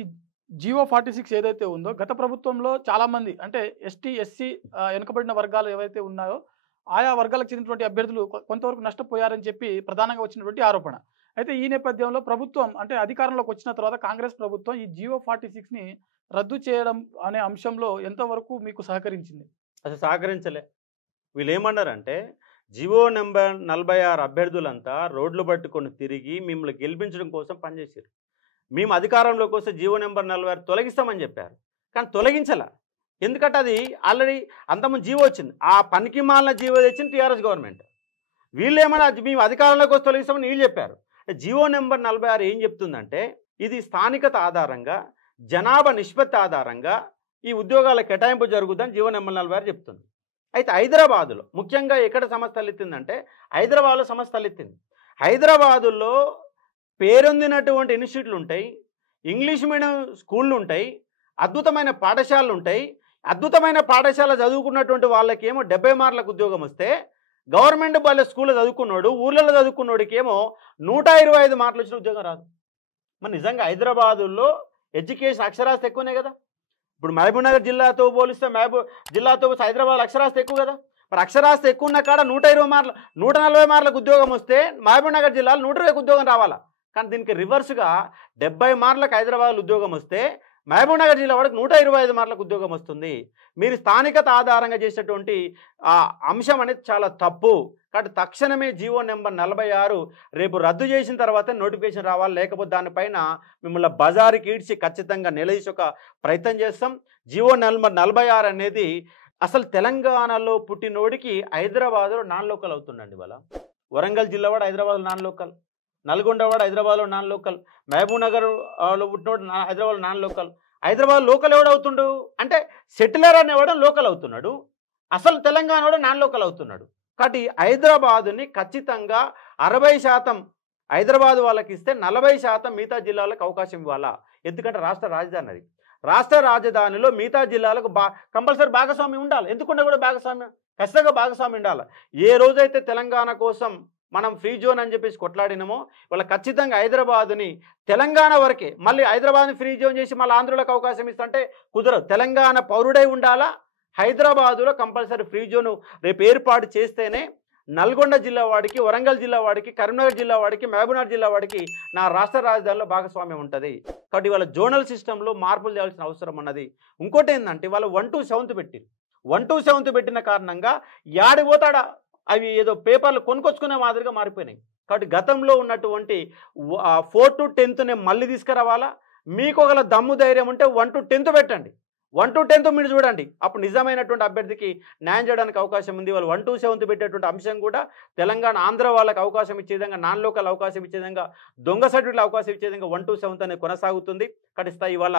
ఈ జియో 46 ఏదైతే ఉందో గత ప్రభుత్వంలో చాలామంది అంటే ఎస్టీ ఎస్సీ వెనుకబడిన వర్గాలు ఏవైతే ఉన్నాయో ఆయా వర్గాలకు చెందినటువంటి అభ్యర్థులు కొంతవరకు నష్టపోయారని చెప్పి ప్రధానంగా వచ్చినటువంటి ఆరోపణ. అయితే ఈ నేపథ్యంలో ప్రభుత్వం అంటే అధికారంలోకి వచ్చిన తర్వాత కాంగ్రెస్ ప్రభుత్వం ఈ జియో 46ని రద్దు చేయడం అనే అంశంలో ఎంతవరకు మీకు సహకరించింది? అసలు సహకరించలే. వీళ్ళు ఏమన్నారంటే జియో నెంబర్ 46 అభ్యర్థులంతా రోడ్లు పట్టుకొని తిరిగి మిమ్మల్ని గెలిపించడం కోసం పనిచేశారు. మేము అధికారంలోకి వస్తే జియో నెంబర్ 46 తొలగిస్తామని చెప్పారు. కానీ తొలగించలే. ఎందుకంటే అది ఆల్రెడీ అంతకుముందు జీవో వచ్చింది. ఆ పనికి మాలిన జీవో తెచ్చింది టీఆర్ఎస్ గవర్నమెంట్. వీళ్ళు ఏమన్నా మేము అధికారంలోకి వస్తే తొలగిస్తామని వీళ్ళు చెప్పారు. జియో నెంబర్ 46 ఏం చెప్తుందంటే ఇది స్థానికత ఆధారంగా జనాభా నిష్పత్తి ఆధారంగా ఈ ఉద్యోగాల కేటాయింపు జరుగుతుందని జియో నెంబర్ 46 చెప్తుంది. అయితే హైదరాబాదులో ముఖ్యంగా ఎక్కడ సమస్య తలెత్తిందంటే హైదరాబాద్లో సమస్య తలెత్తింది. హైదరాబాదులో పేరొందినటువంటి ఇన్స్టిట్యూట్లు ఉంటాయి, ఇంగ్లీష్ మీడియం స్కూళ్ళు ఉంటాయి, అద్భుతమైన పాఠశాలలు ఉంటాయి. అద్భుతమైన పాఠశాల చదువుకున్నటువంటి వాళ్ళకేమో 70 మార్కులకు ఉద్యోగం వస్తే గవర్నమెంట్ వాళ్ళ స్కూల్లో చదువుకున్నాడు ఊర్లలో చదువుకున్నోడికేమో 125 మార్కులు వచ్చిన ఉద్యోగం రాదు. మరి నిజంగా హైదరాబాదులో ఎడ్యుకేషన్ అక్షరాస్యత ఎక్కువనే కదా. ఇప్పుడు మహబూబ్నగర్ జిల్లాతో పోలిస్తే జిల్లాతో హైదరాబాద్ అక్షరాస్యత ఎక్కువ కదా. మరి అక్షరాస్యత ఎక్కువ ఉన్న కాడ 120 మార్కులు 140 మార్కులకు ఉద్యోగం వస్తే మహబూబ్నగర్ జిల్లాలో 120 ఉద్యోగం రావాలా. కానీ దీనికి రివర్స్గా 70 మార్కులకు హైదరాబాద్లో ఉద్యోగం వస్తే మహబూబ్నగర్ జిల్లా వాడికి 125 మార్లకు ఉద్యోగం వస్తుంది. మీరు స్థానికత ఆధారంగా చేసేటువంటి అంశం అనేది చాలా తప్పు. కాబట్టి తక్షణమే జీవో నెంబర్ 46 రేపు రద్దు చేసిన తర్వాత నోటిఫికేషన్ రావాలి, లేకపోతే దానిపైన మిమ్మల్ని బజారుకి ఈడ్చి ఖచ్చితంగా నిలదీసి ఒక ప్రయత్నం చేస్తాం. జీవో నెంబర్ 46 అనేది అసలు తెలంగాణలో పుట్టినోడికి హైదరాబాద్లో నాన్ లోకల్ అవుతుండండి. ఇవాళ వరంగల్ జిల్లా వాడు హైదరాబాద్లో నాన్ లోకల్, నల్గొండ వాడు హైదరాబాద్లో నాన్ లోకల్, మహబూబ్నగర్లో పుట్టినోడు హైదరాబాద్లో నాన్ లోకల్. హైదరాబాద్ లోకల్ ఎవడవుతుండు అంటే సెటిలర్ అనేవాడు లోకల్ అవుతున్నాడు, అసలు తెలంగాణ వాడు నాన్ లోకల్ అవుతున్నాడు. కాబట్టి హైదరాబాదుని ఖచ్చితంగా 60% హైదరాబాద్ వాళ్ళకి ఇస్తే 40% మిగతా జిల్లాలకు అవకాశం ఇవ్వాలా. ఎందుకంటే రాష్ట్ర రాజధాని అది. రాష్ట్ర రాజధానిలో మిగతా జిల్లాలకు కంపల్సరీ భాగస్వామ్యం ఉండాలి. ఎందుకంటే కూడా భాగస్వామ్యం ఖచ్చితంగా భాగస్వామ్యం ఉండాలి. ఏ రోజైతే తెలంగాణ కోసం మనం ఫ్రీ జోన్ అని చెప్పేసి కొట్లాడినామో వాళ్ళ ఖచ్చితంగా హైదరాబాదుని తెలంగాణ వరకే, మళ్ళీ హైదరాబాద్ని ఫ్రీ జోన్ చేసి మళ్ళీ ఆంధ్రలోకి అవకాశం ఇస్తుంటే కుదరదు. తెలంగాణ పౌరుడై ఉండాలా. హైదరాబాదులో కంపల్సరీ ఫ్రీ జోన్ రేపు ఏర్పాటు చేస్తేనే నల్గొండ జిల్లా వాడికి, వరంగల్ జిల్లా వాడికి, కరీంనగర్ జిల్లా వాడికి, మహబూబ్నగర్ జిల్లా వాడికి నా రాష్ట్ర రాజధానిలో భాగస్వామ్యం ఉంటుంది. కాబట్టి వాళ్ళ జోనల్ సిస్టంలో మార్పులు చేయాల్సిన అవసరం ఉన్నది. ఇంకోటి ఏంటంటే వాళ్ళు 1 to 7th పెట్టిరు. 1 to 7th పెట్టిన కారణంగా యాడిపోతాడా అవి ఏదో పేపర్లు కొనుక్కొచ్చుకునే మాదిరిగా మారిపోయినాయి. కాబట్టి గతంలో ఉన్నటువంటి 4 to 10th మళ్ళీ తీసుకురావాలా. మీకు ఒకవేళ దమ్ము ధైర్యం ఉంటే 1 to 10th పెట్టండి. 1 to 10th మీరు చూడండి, అప్పుడు నిజమైనటువంటి అభ్యర్థికి న్యాయం చేయడానికి అవకాశం ఉంది. వాళ్ళు 1 to 7th పెట్టేటువంటి అంశం కూడా తెలంగాణ ఆంధ్ర వాళ్ళకి అవకాశం ఇచ్చే విధంగా, నాన్ లోకల్ అవకాశం ఇచ్చే విధంగా, దొంగ సర్టిఫికెట్లు అవకాశం ఇచ్చే విధంగా 1 to 7th అనేది కొనసాగుతుంది. కటిస్తా ఇవాళ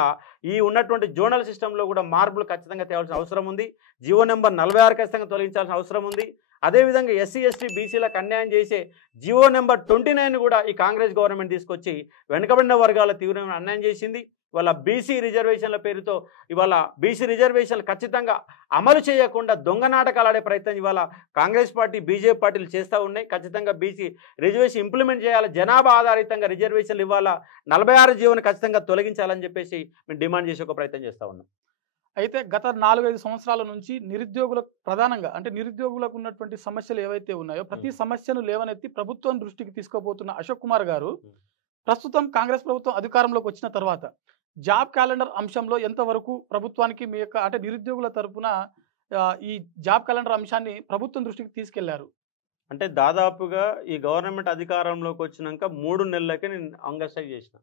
ఈ ఉన్నటువంటి జోనల్ సిస్టంలో కూడా మార్పులు ఖచ్చితంగా తేవాల్సిన అవసరం ఉంది. జీవో నెంబర్ 46 ఖచ్చితంగా తొలగించాల్సిన అవసరం ఉంది. అదేవిధంగా ఎస్సీ ఎస్టీ బీసీలకు అన్యాయం చేసే జీవో నెంబర్ 29 కూడా ఈ కాంగ్రెస్ గవర్నమెంట్ తీసుకొచ్చి వెనుకబడిన వర్గాల తీవ్రమైన అన్యాయం చేసింది. ఇవాళ బీసీ రిజర్వేషన్ల పేరుతో ఇవాళ బీసీ రిజర్వేషన్లు ఖచ్చితంగా అమలు చేయకుండా దొంగ నాటకాలు ఆడే ప్రయత్నం ఇవాళ కాంగ్రెస్ పార్టీ, బీజేపీ పార్టీలు చేస్తూ ఉన్నాయి. ఖచ్చితంగా బీసీ రిజర్వేషన్ ఇంప్లిమెంట్ చేయాలి, జనాభా ఆధారితంగా రిజర్వేషన్లు ఇవ్వాలా, 46 జీవోని ఖచ్చితంగా తొలగించాలని చెప్పేసి మేము డిమాండ్ చేసే ఒక ప్రయత్నం చేస్తూ ఉన్నాం. అయితే గత 4-5 సంవత్సరాల నుంచి నిరుద్యోగులకు ప్రధానంగా అంటే నిరుద్యోగులకు ఉన్నటువంటి సమస్యలు ఏవైతే ఉన్నాయో ప్రతి సమస్యను లేవనెత్తి ప్రభుత్వం దృష్టికి తీసుకుపోతున్న అశోక్ కుమార్ గారు ప్రస్తుతం కాంగ్రెస్ ప్రభుత్వం అధికారంలోకి వచ్చిన తర్వాత జాబ్ క్యాలెండర్ అంశంలో ఎంతవరకు ప్రభుత్వానికి మీ యొక్క అంటే నిరుద్యోగుల తరపున ఈ జాబ్ క్యాలెండర్ అంశాన్ని ప్రభుత్వం దృష్టికి తీసుకెళ్లారు? అంటే దాదాపుగా ఈ గవర్నమెంట్ అధికారంలోకి వచ్చినాక 3 నెలలకే నేను అంగస్ట్రైక్ చేసిన.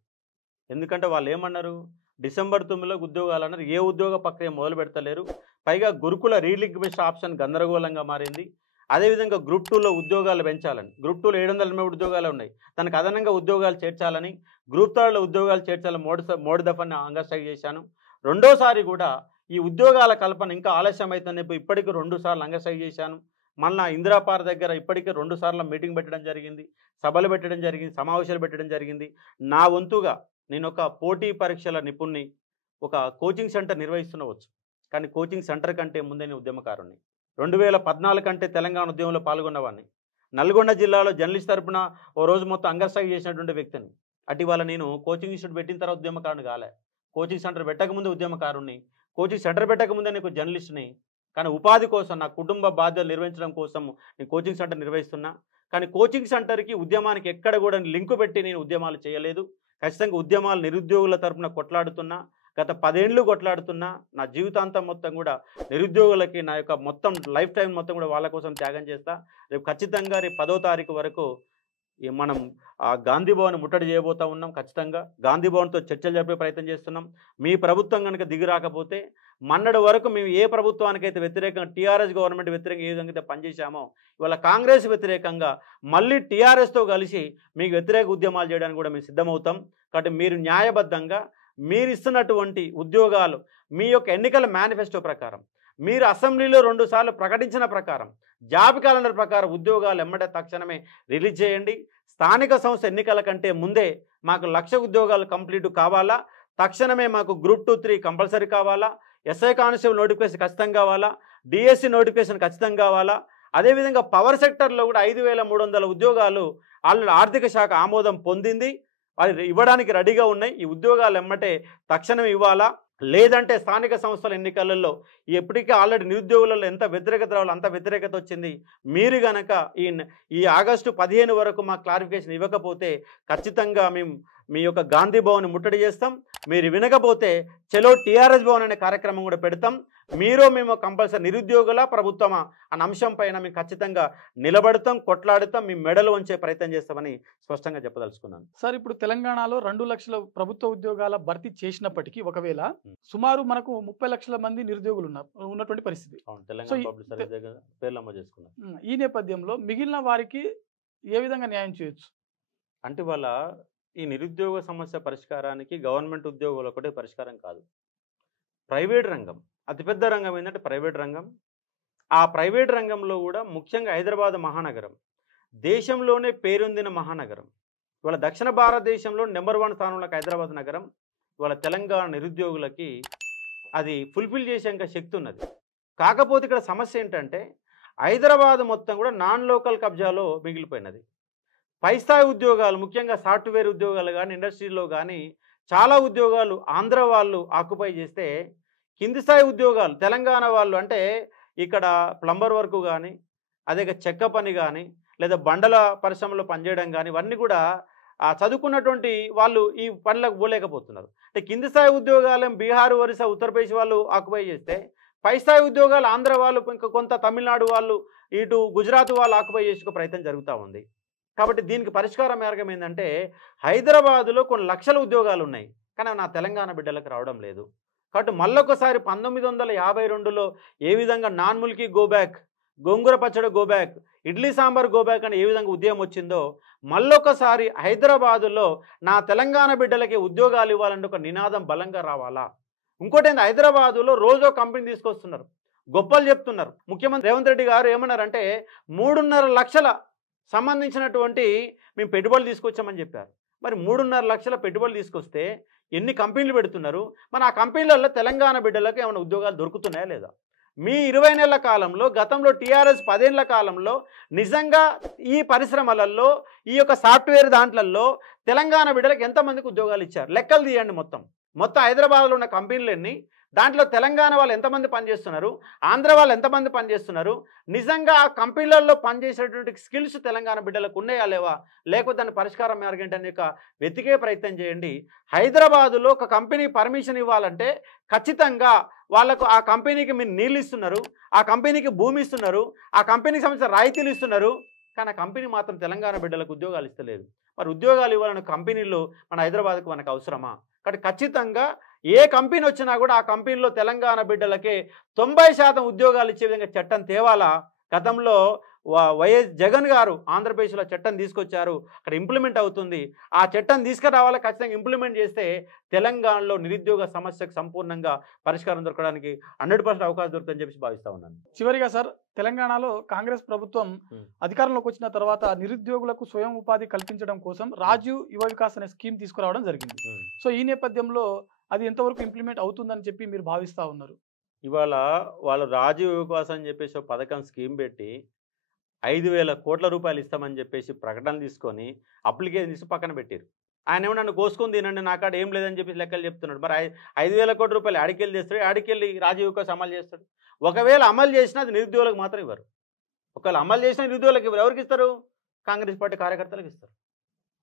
ఎందుకంటే వాళ్ళు ఏమన్నారు, డిసెంబర్ 9లో ఉద్యోగాలు అన్నారు. ఏ ఉద్యోగ ప్రక్రియ మొదలు పెడతలేరు. పైగా గురుకుల రీలింక్విస్ట్ ఆప్షన్ గందరగోళంగా మారింది. అదేవిధంగా గ్రూప్ 2లో ఉద్యోగాలు పెంచాలని, గ్రూప్ 2లో 783 ఉద్యోగాలు ఉన్నాయి, తనకు అదనంగా ఉద్యోగాలు చేర్చాలని, గ్రూప్ 3లో ఉద్యోగాలు చేర్చాలని మూడు దఫాన్ని అంగస్ట్రైక్ చేశాను. రెండోసారి కూడా ఈ ఉద్యోగాల కల్పన ఇంకా ఆలస్యం అవుతుందని ఇప్పటికీ 2 సార్లు అంగస్ట్రైక్ చేశాను. మళ్ళీ ఇందిరాపార్ దగ్గర ఇప్పటికే 2 సార్లు మీటింగ్ పెట్టడం జరిగింది, సభలు పెట్టడం జరిగింది, సమావేశాలు పెట్టడం జరిగింది. నా వంతుగా నేను ఒక పోటీ పరీక్షల నిపుణుని, ఒక కోచింగ్ సెంటర్ నిర్వహిస్తున్నవచ్చు. కానీ కోచింగ్ సెంటర్ కంటే ముందే నేను ఉద్యమకారుణ్ణి. 2014 కంటే తెలంగాణ ఉద్యమంలో పాల్గొన్నవాడిని. నల్గొండ జిల్లాలో జర్నలిస్ట్ తరపున ఓ రోజు మొత్తం అంగస్ట్రైక్ చేసినటువంటి వ్యక్తిని. అటువల్ల నేను కోచింగ్ ఇన్స్టిట్యూట్ పెట్టిన తర్వాత ఉద్యమకారుని కాలే. కోచింగ్ సెంటర్ పెట్టకముందు ఉద్యమకారుణ్ణి, కోచింగ్ సెంటర్ పెట్టకముందే నేను జర్నలిస్ట్ని. కానీ ఉపాధి కోసం, నా కుటుంబ బాధ్యతలు నిర్వహించడం కోసం నేను కోచింగ్ సెంటర్ నిర్వహిస్తున్నా. కానీ కోచింగ్ సెంటర్కి ఉద్యమానికి ఎక్కడ కూడా లింకు పెట్టి నేను ఉద్యమాలు చేయలేదు. ఖచ్చితంగా ఉద్యమాలు నిరుద్యోగుల తరపున కొట్లాడుతున్నా, గత 10 ఏళ్ళు కొట్లాడుతున్నా. నా జీవితాంతం మొత్తం కూడా నిరుద్యోగులకి నా యొక్క మొత్తం లైఫ్ టైం మొత్తం కూడా వాళ్ళ కోసం త్యాగం చేస్తా. రేపు ఖచ్చితంగా రేపు 10వ తారీఖు వరకు మనం గాంధీ భవన్ ముట్టడి చేయబోతూ ఉన్నాం. ఖచ్చితంగా గాంధీ భవన్తో చర్చలు జరిపే ప్రయత్నం చేస్తున్నాం. మీ ప్రభుత్వం కనుక దిగి రాకపోతే మొన్నటి వరకు మేము ఏ ప్రభుత్వానికైతే వ్యతిరేకంగా టీఆర్ఎస్ గవర్నమెంట్ వ్యతిరేకంగా ఏ విధంగా అయితే పనిచేశామో ఇవాళ కాంగ్రెస్ వ్యతిరేకంగా మళ్ళీ టీఆర్ఎస్తో కలిసి మీకు వ్యతిరేక ఉద్యమాలు చేయడానికి కూడా మేము సిద్ధమవుతాం. కాబట్టి మీరు న్యాయబద్ధంగా మీరు ఇస్తున్నటువంటి ఉద్యోగాలు మీ యొక్క ఎన్నికల మేనిఫెస్టో ప్రకారం, మీరు అసెంబ్లీలో 2 సార్లు ప్రకటించిన ప్రకారం, జాబ్ క్యాలెండర్ ప్రకారం ఉద్యోగాలు ఎమ్మటే తక్షణమే రిలీజ్ చేయండి. స్థానిక సంస్థ ఎన్నికల కంటే ముందే మాకు 1,00,000 ఉద్యోగాలు కంప్లీట్ కావాలా. తక్షణమే మాకు గ్రూప్ 2, 3 కంపల్సరీ కావాలా. ఎస్ఐ కానిస్టేబుల్ నోటిఫికేషన్ ఖచ్చితంగా కావాలా. డిఎస్సి నోటిఫికేషన్ ఖచ్చితంగా కావాలా. అదేవిధంగా పవర్ సెక్టర్లో కూడా 5,300 ఉద్యోగాలు ఆల్రెడీ ఆర్థిక శాఖ ఆమోదం పొందింది, అది ఇవ్వడానికి రెడీగా ఉన్నాయి. ఈ ఉద్యోగాలు ఎమ్మటే తక్షణం ఇవ్వాలా. లేదంటే స్థానిక సంస్థల ఎన్నికలలో ఎప్పటికీ ఆల్రెడీ నిరుద్యోగులలో ఎంత వ్యతిరేకత రావాలో అంత వ్యతిరేకత వచ్చింది. మీరు గనక ఈ ఆగస్టు 15 వరకు మాకు క్లారిఫికేషన్ ఇవ్వకపోతే ఖచ్చితంగా మేము మీ యొక్క గాంధీ భవన్ ముట్టడి చేస్తాం. మీరు వినకపోతే చలో టీఆర్ఎస్ భవన్ అనే కార్యక్రమం కూడా పెడతాం. మేము కంపల్సరీ నిరుద్యోగుల ప్రభుత్వమా అన్న అంశం పైన మేము ఖచ్చితంగా నిలబడతాం, కొట్లాడుతాం, మీ మెడలు వంచే ప్రయత్నం చేస్తామని స్పష్టంగా చెప్పదలుచుకున్నాను. సార్, ఇప్పుడు తెలంగాణలో 2 లక్షల ప్రభుత్వ ఉద్యోగాల భర్తీ చేసినప్పటికీ ఒకవేళ సుమారు మనకు 30 లక్షల మంది నిరుద్యోగులు ఉన్నటువంటి పరిస్థితి. ఈ నేపథ్యంలో మిగిలిన వారికి ఏ విధంగా న్యాయం చేయొచ్చు? అంటే వాళ్ళ ఈ నిరుద్యోగ సమస్య పరిష్కారానికి గవర్నమెంట్ ఉద్యోగులు ఒకటే పరిష్కారం కాదు. ప్రైవేట్ రంగం అతిపెద్ద రంగం ఏంటంటే ప్రైవేట్ రంగం. ఆ ప్రైవేట్ రంగంలో కూడా ముఖ్యంగా హైదరాబాద్ మహానగరం దేశంలోనే పేరొందిన మహానగరం. ఇవాళ దక్షిణ భారతదేశంలో నెంబర్ 1 స్థానంలో హైదరాబాద్ నగరం. ఇవాళ తెలంగాణ నిరుద్యోగులకి అది ఫుల్ఫిల్ చేసేంత శక్తి ఉన్నది. కాకపోతే ఇక్కడ సమస్య ఏంటంటే హైదరాబాద్ మొత్తం కూడా నాన్ లోకల్ కబ్జాలో మిగిలిపోయినది. పై స్థాయి ఉద్యోగాలు ముఖ్యంగా సాఫ్ట్వేర్ ఉద్యోగాలు కానీ ఇండస్ట్రీలో కానీ చాలా ఉద్యోగాలు ఆంధ్ర వాళ్ళు ఆక్యుపై చేస్తే కింది స్థాయి ఉద్యోగాలు తెలంగాణ వాళ్ళు అంటే ఇక్కడ ప్లంబర్ వర్క్ కానీ అదే చెక్క పని కానీ లేదా బండల పరిశ్రమలో పనిచేయడం కానీ ఇవన్నీ కూడా చదువుకున్నటువంటి వాళ్ళు ఈ పనులకు పోలేకపోతున్నారు. అంటే కింది స్థాయి ఉద్యోగాలు బీహార్, ఒరిస్సా, ఉత్తరప్రదేశ్ వాళ్ళు ఆక్యుపై చేస్తే పై స్థాయి ఉద్యోగాలు ఆంధ్ర వాళ్ళు ఇంకా కొంత తమిళనాడు వాళ్ళు ఇటు గుజరాత్ వాళ్ళు ఆక్యుపై చేసుకునే ప్రయత్నం జరుగుతూ ఉంది. కాబట్టి దీనికి పరిష్కార మార్గం ఏంటంటే హైదరాబాదులో కొన్ని లక్షల ఉద్యోగాలు ఉన్నాయి కానీ నా తెలంగాణ బిడ్డలకు రావడం లేదు. కాబట్టి మళ్ళొకసారి 1952లో ఏ విధంగా నాన్ ముల్కీ గో బ్యాక్, గోంగూర పచ్చడి go back, idli sambar go back అని ఏ విధంగా ఉద్యమం వచ్చిందో మళ్ళొకసారి హైదరాబాదులో నా తెలంగాణ బిడ్డలకి ఉద్యోగాలు ఇవ్వాలంటే ఒక నినాదం బలంగా రావాలా. ఇంకోటి ఏంది, హైదరాబాదులో రోజో కంపెనీ తీసుకొస్తున్నారు, గొప్పలు చెప్తున్నారు. ముఖ్యమంత్రి రేవంత్ రెడ్డి గారు ఏమన్నారంటే 3.5 లక్షల సంబంధించినటువంటి మేము పెట్టుబడులు తీసుకొచ్చామని చెప్పారు. మరి 3.5 లక్షల పెట్టుబడులు తీసుకొస్తే ఎన్ని కంపెనీలు పెడుతున్నారు? మరి ఆ కంపెనీలలో తెలంగాణ బిడ్డలకు ఏమైనా ఉద్యోగాలు దొరుకుతున్నాయా లేదా? మీ 20 నెలల కాలంలో గతంలో టీఆర్ఎస్ 10 ఏళ్ల కాలంలో నిజంగా ఈ పరిశ్రమలలో ఈ యొక్క సాఫ్ట్వేర్ దాంట్లలో తెలంగాణ బిడ్డలకు ఎంతమందికి ఉద్యోగాలు ఇచ్చారు? లెక్కలు తీయండి. మొత్తం హైదరాబాద్లో ఉన్న కంపెనీలన్నీ దాంట్లో తెలంగాణ వాళ్ళు ఎంతమంది పనిచేస్తున్నారు, ఆంధ్ర వాళ్ళు ఎంతమంది పనిచేస్తున్నారు, నిజంగా ఆ కంపెనీలలో పనిచేసేటువంటి స్కిల్స్ తెలంగాణ బిడ్డలకు ఉన్నాయా లేవా, లేకపోతే దాని పరిష్కారం ఏంటంటే వెతికే ప్రయత్నం చేయండి. హైదరాబాదులో ఒక కంపెనీ పర్మిషన్ ఇవ్వాలంటే ఖచ్చితంగా వాళ్ళకు ఆ కంపెనీకి మీరు నీళ్ళు ఇస్తున్నారు, ఆ కంపెనీకి భూమి ఇస్తున్నారు, ఆ కంపెనీకి సంబంధించిన రాయితీలు ఇస్తున్నారు, కానీ ఆ కంపెనీ మాత్రం తెలంగాణ బిడ్డలకు ఉద్యోగాలు ఇస్తలేదు. మరి ఉద్యోగాలు ఇవ్వాలని కంపెనీలు మన హైదరాబాద్కు మనకు అవసరమా? కాబట్టి ఖచ్చితంగా ఏ కంపెనీ వచ్చినా కూడా ఆ కంపెనీలో తెలంగాణ బిడ్డలకే 90% ఉద్యోగాలు ఇచ్చే విధంగా చట్టం తేవాలా. గతంలో వైఎస్ జగన్ గారు ఆంధ్రప్రదేశ్లో చట్టం తీసుకొచ్చారు, అక్కడ ఇంప్లిమెంట్ అవుతుంది. ఆ చట్టం తీసుకురావాలా, ఖచ్చితంగా ఇంప్లిమెంట్ చేస్తే తెలంగాణలో నిరుద్యోగ సమస్యకు సంపూర్ణంగా పరిష్కారం దొరకడానికి 100% అవకాశం దొరుకుతుందని చెప్పి భావిస్తా ఉన్నాను. చివరిగా సార్, తెలంగాణలో కాంగ్రెస్ ప్రభుత్వం అధికారంలోకి వచ్చిన తర్వాత నిరుద్యోగులకు స్వయం ఉపాధి కల్పించడం కోసం రాజీవ్ యువ వికాస్ అనే స్కీమ్ తీసుకురావడం జరిగింది. సో ఈ నేపథ్యంలో అది ఎంతవరకు ఇంప్లిమెంట్ అవుతుందని చెప్పి మీరు భావిస్తూ ఉన్నారు? ఇవాళ వాళ్ళు రాజీవ్ యువ వికాస్ అని చెప్పేసి ఒక పథకం స్కీమ్ పెట్టి 5,000 కోట్ల రూపాయలు ఇస్తామని చెప్పేసి ప్రకటన తీసుకొని అప్లికేషన్ తీసి పక్కన పెట్టారు. ఆయన ఏమన్నా కోసుకొని తినండి, నాకాడ ఏం లేదని చెప్పేసి లెక్కలు చెప్తున్నాడు. మరి 5,000 కోట్ల రూపాయలు ఆడికెళ్ళి చేస్తాడు, ఆడికెళ్ళి రాజీవ్ వికాస్ అమలు చేస్తాడు. ఒకవేళ అమలు చేసినా అది నిరుద్యోగులకు మాత్రం ఇవ్వరు. ఒకవేళ అమలు చేసిన నిరుద్యోగులకు ఇవ్వరు. ఎవరికి ఇస్తారు? కాంగ్రెస్ పార్టీ కార్యకర్తలకు ఇస్తారు.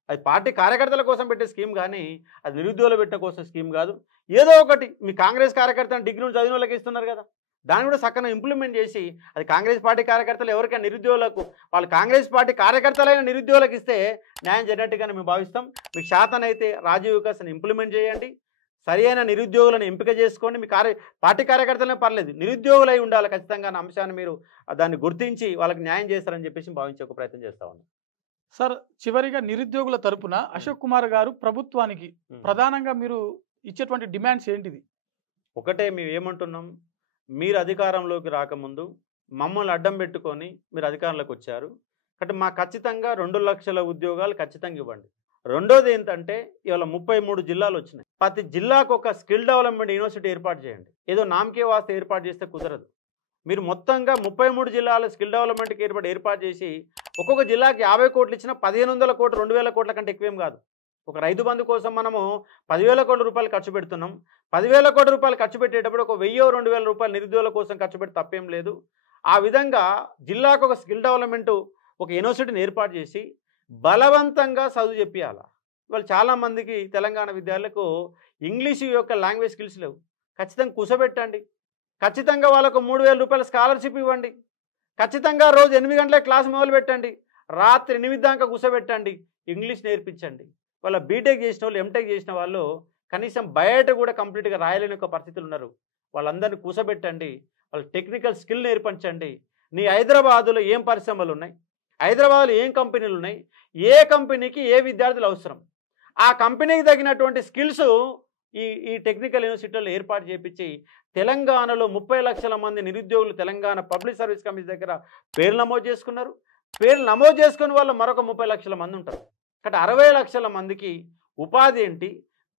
అది పార్టీ కార్యకర్తల కోసం పెట్టే స్కీమ్ కానీ అది నిరుద్యోగులు పెట్టే కోసం స్కీమ్ కాదు. ఏదో ఒకటి మీ కాంగ్రెస్ కార్యకర్తలు డిగ్రీ నుంచి చదివిన వాళ్ళకి ఇస్తున్నారు కదా, దాన్ని కూడా చక్కగా ఇంప్లిమెంట్ చేసి అది కాంగ్రెస్ పార్టీ కార్యకర్తలు ఎవరికైనా నిరుద్యోగులకు వాళ్ళు కాంగ్రెస్ పార్టీ కార్యకర్తలైన నిరుద్యోగులకు ఇస్తే న్యాయం జరిగినట్టుగానే మేము భావిస్తాం. మీకు శాతనైతే రాజీవ్ వికాస్ని ఇంప్లిమెంట్ చేయండి, సరి అయిన నిరుద్యోగులను ఎంపిక చేసుకోండి. మీ పార్టీ కార్యకర్తలనే పర్లేదు, నిరుద్యోగులై ఉండాలి ఖచ్చితంగా అన్న అంశాన్ని మీరు దాన్ని గుర్తించి వాళ్ళకి న్యాయం చేస్తారని చెప్పేసి భావించే ఒక ప్రయత్నం చేస్తా ఉన్నాం. సార్, చివరిగా నిరుద్యోగుల తరపున అశోక్ కుమార్ గారు ప్రభుత్వానికి ప్రధానంగా మీరు ఇచ్చేటువంటి డిమాండ్స్ ఏంటిది? ఒకటే మేము ఏమంటున్నాం, మీరు అధికారంలోకి రాకముందు మమ్మల్ని అడ్డం పెట్టుకొని మీరు అధికారంలోకి వచ్చారు కాబట్టి మాకు ఖచ్చితంగా 2 లక్షల ఉద్యోగాలు ఖచ్చితంగా ఇవ్వండి. రెండోది ఏంటంటే ఇవాళ 33 జిల్లాలు వచ్చినాయి. ప్రతి జిల్లాకు ఒక స్కిల్ డెవలప్మెంట్ యూనివర్సిటీ ఏర్పాటు చేయండి. ఏదో నామకే వాస్తే ఏర్పాటు చేస్తే కుదరదు. మీరు మొత్తంగా 33 జిల్లాల స్కిల్ డెవలప్మెంట్కి ఏర్పాటు చేసి ఒక్కొక్క జిల్లాకి 50 కోట్లు ఇచ్చినా 1,500 కోట్లు 2,000 కోట్ల కంటే ఎక్కువేం కాదు. ఒక రైతు బంధు కోసం మనము 10,000 కోట్ల రూపాయలు ఖర్చు పెడుతున్నాం. 10,000 కోట్ల రూపాయలు ఖర్చు పెట్టేటప్పుడు ఒక 1,000-2,000 రూపాయలు నిరుద్యోగుల కోసం ఖర్చు పెడితే తప్పేం లేదు. ఆ విధంగా జిల్లాకు ఒక స్కిల్ డెవలప్మెంట్ ఒక యూనివర్సిటీని ఏర్పాటు చేసి బలవంతంగా చదువు చెప్పియాలి. ఇవాళ చాలామందికి తెలంగాణ విద్యార్థులకు ఇంగ్లీష్ యొక్క లాంగ్వేజ్ స్కిల్స్ లేవు. ఖచ్చితంగా కూర్చోబెట్టండి. ఖచ్చితంగా వాళ్ళకు 3,000 రూపాయల స్కాలర్షిప్ ఇవ్వండి. ఖచ్చితంగా రోజు 8 గంటల క్లాస్ మొదలు పెట్టండి. రాత్రి 8 దాకా కూర్చోబెట్టండి. ఇంగ్లీష్ నేర్పించండి. వాళ్ళ బీటెక్ చేసిన వాళ్ళు, ఎంటెక్ చేసిన వాళ్ళు కనీసం బయట కూడా కంప్లీట్గా రాయలేని ఒక పరిస్థితులు ఉన్నారు. వాళ్ళందరినీ కూర్చోబెట్టండి. వాళ్ళ టెక్నికల్ స్కిల్ నేర్పించండి. నీ హైదరాబాదులో ఏం పరిశ్రమలు ఉన్నాయి, హైదరాబాద్లో ఏం కంపెనీలు ఉన్నాయి, ఏ కంపెనీకి ఏ విద్యార్థులు అవసరం, ఆ కంపెనీకి తగినటువంటి స్కిల్స్ ఈ టెక్నికల్ యూనివర్సిటీలో ఏర్పాటు చేయించి తెలంగాణలో 30 లక్షల మంది నిరుద్యోగులు తెలంగాణ పబ్లిక్ సర్వీస్ కమిషన్ దగ్గర పేర్లు నమోదు చేసుకున్నారు. పేర్లు నమోదు చేసుకుని వాళ్ళు మరొక 30 లక్షల మంది ఉంటారు. కాబట్టి 60 లక్షల మందికి ఉపాధి ఏంటి,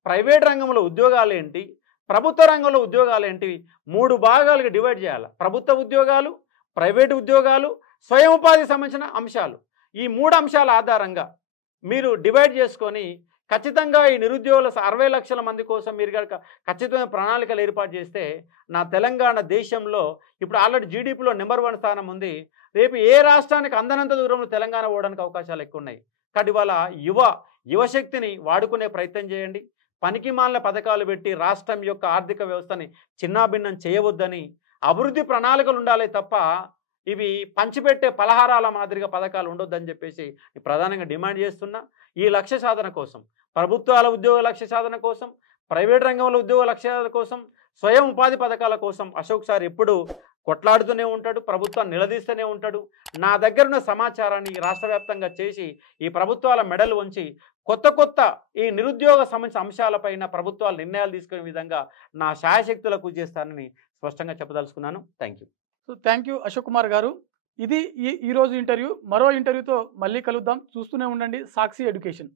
ప్రైవేట్ రంగంలో ఉద్యోగాలు ఏంటి, ప్రభుత్వ రంగంలో ఉద్యోగాలు ఏంటి, 3 భాగాలుగా డివైడ్ చేయాలి. ప్రభుత్వ ఉద్యోగాలు, ప్రైవేటు ఉద్యోగాలు, స్వయం ఉపాధికి సంబంధించిన అంశాలు. ఈ 3 అంశాల ఆధారంగా మీరు డివైడ్ చేసుకొని ఖచ్చితంగా ఈ నిరుద్యోగుల 60 లక్షల మంది కోసం మీరు కనుక ఖచ్చితమైన ప్రణాళికలు ఏర్పాటు చేస్తే నా తెలంగాణ దేశంలో ఇప్పుడు ఆల్రెడీ జీడిపిలో నెంబర్ 1 స్థానం ఉంది. రేపు ఏ రాష్ట్రానికి అందనంత దూరంలో తెలంగాణ పోవడానికి అవకాశాలు ఎక్కువ ఉన్నాయి. కాబట్టి ఇవాళ యువశక్తిని వాడుకునే ప్రయత్నం చేయండి. పనికిమాలిన పథకాలు పెట్టి రాష్ట్రం యొక్క ఆర్థిక వ్యవస్థని చిన్నాభిన్నం చేయవద్దని, అభివృద్ధి ప్రణాళికలు ఉండాలి తప్ప ఇవి పంచిపెట్టే పలహారాల మాదిరిగా పథకాలు ఉండొద్దని చెప్పేసి ప్రధానంగా డిమాండ్ చేస్తున్నా. ఈ లక్ష్య సాధన కోసం, ప్రభుత్వాల ఉద్యోగ లక్ష్య సాధన కోసం, ప్రైవేట్ రంగంలో ఉద్యోగ లక్ష్య సాధన కోసం, స్వయం ఉపాధి పథకాల కోసం అశోక్ సార్ ఎప్పుడు కొట్లాడుతూనే ఉంటాడు, ప్రభుత్వాన్ని నిలదీస్తూనే ఉంటాడు. నా దగ్గర ఉన్న సమాచారాన్ని రాష్ట్ర వ్యాప్తంగా చేసి ఈ ప్రభుత్వాల మెడలు వంచి కొత్త ఈ నిరుద్యోగ సంబంధించిన అంశాలపైన ప్రభుత్వాలు నిర్ణయాలు తీసుకునే విధంగా నా శాయశక్తులకు చేస్తానని స్పష్టంగా చెప్పదలుచుకున్నాను. Thank you. So thank you Ashok Kumar గారు. ఇది ఈరోజు ఇంటర్వ్యూ. మరో ఇంటర్వ్యూతో మళ్ళీ కలుద్దాం. చూస్తూనే ఉండండి సాక్షి ఎడ్యుకేషన్.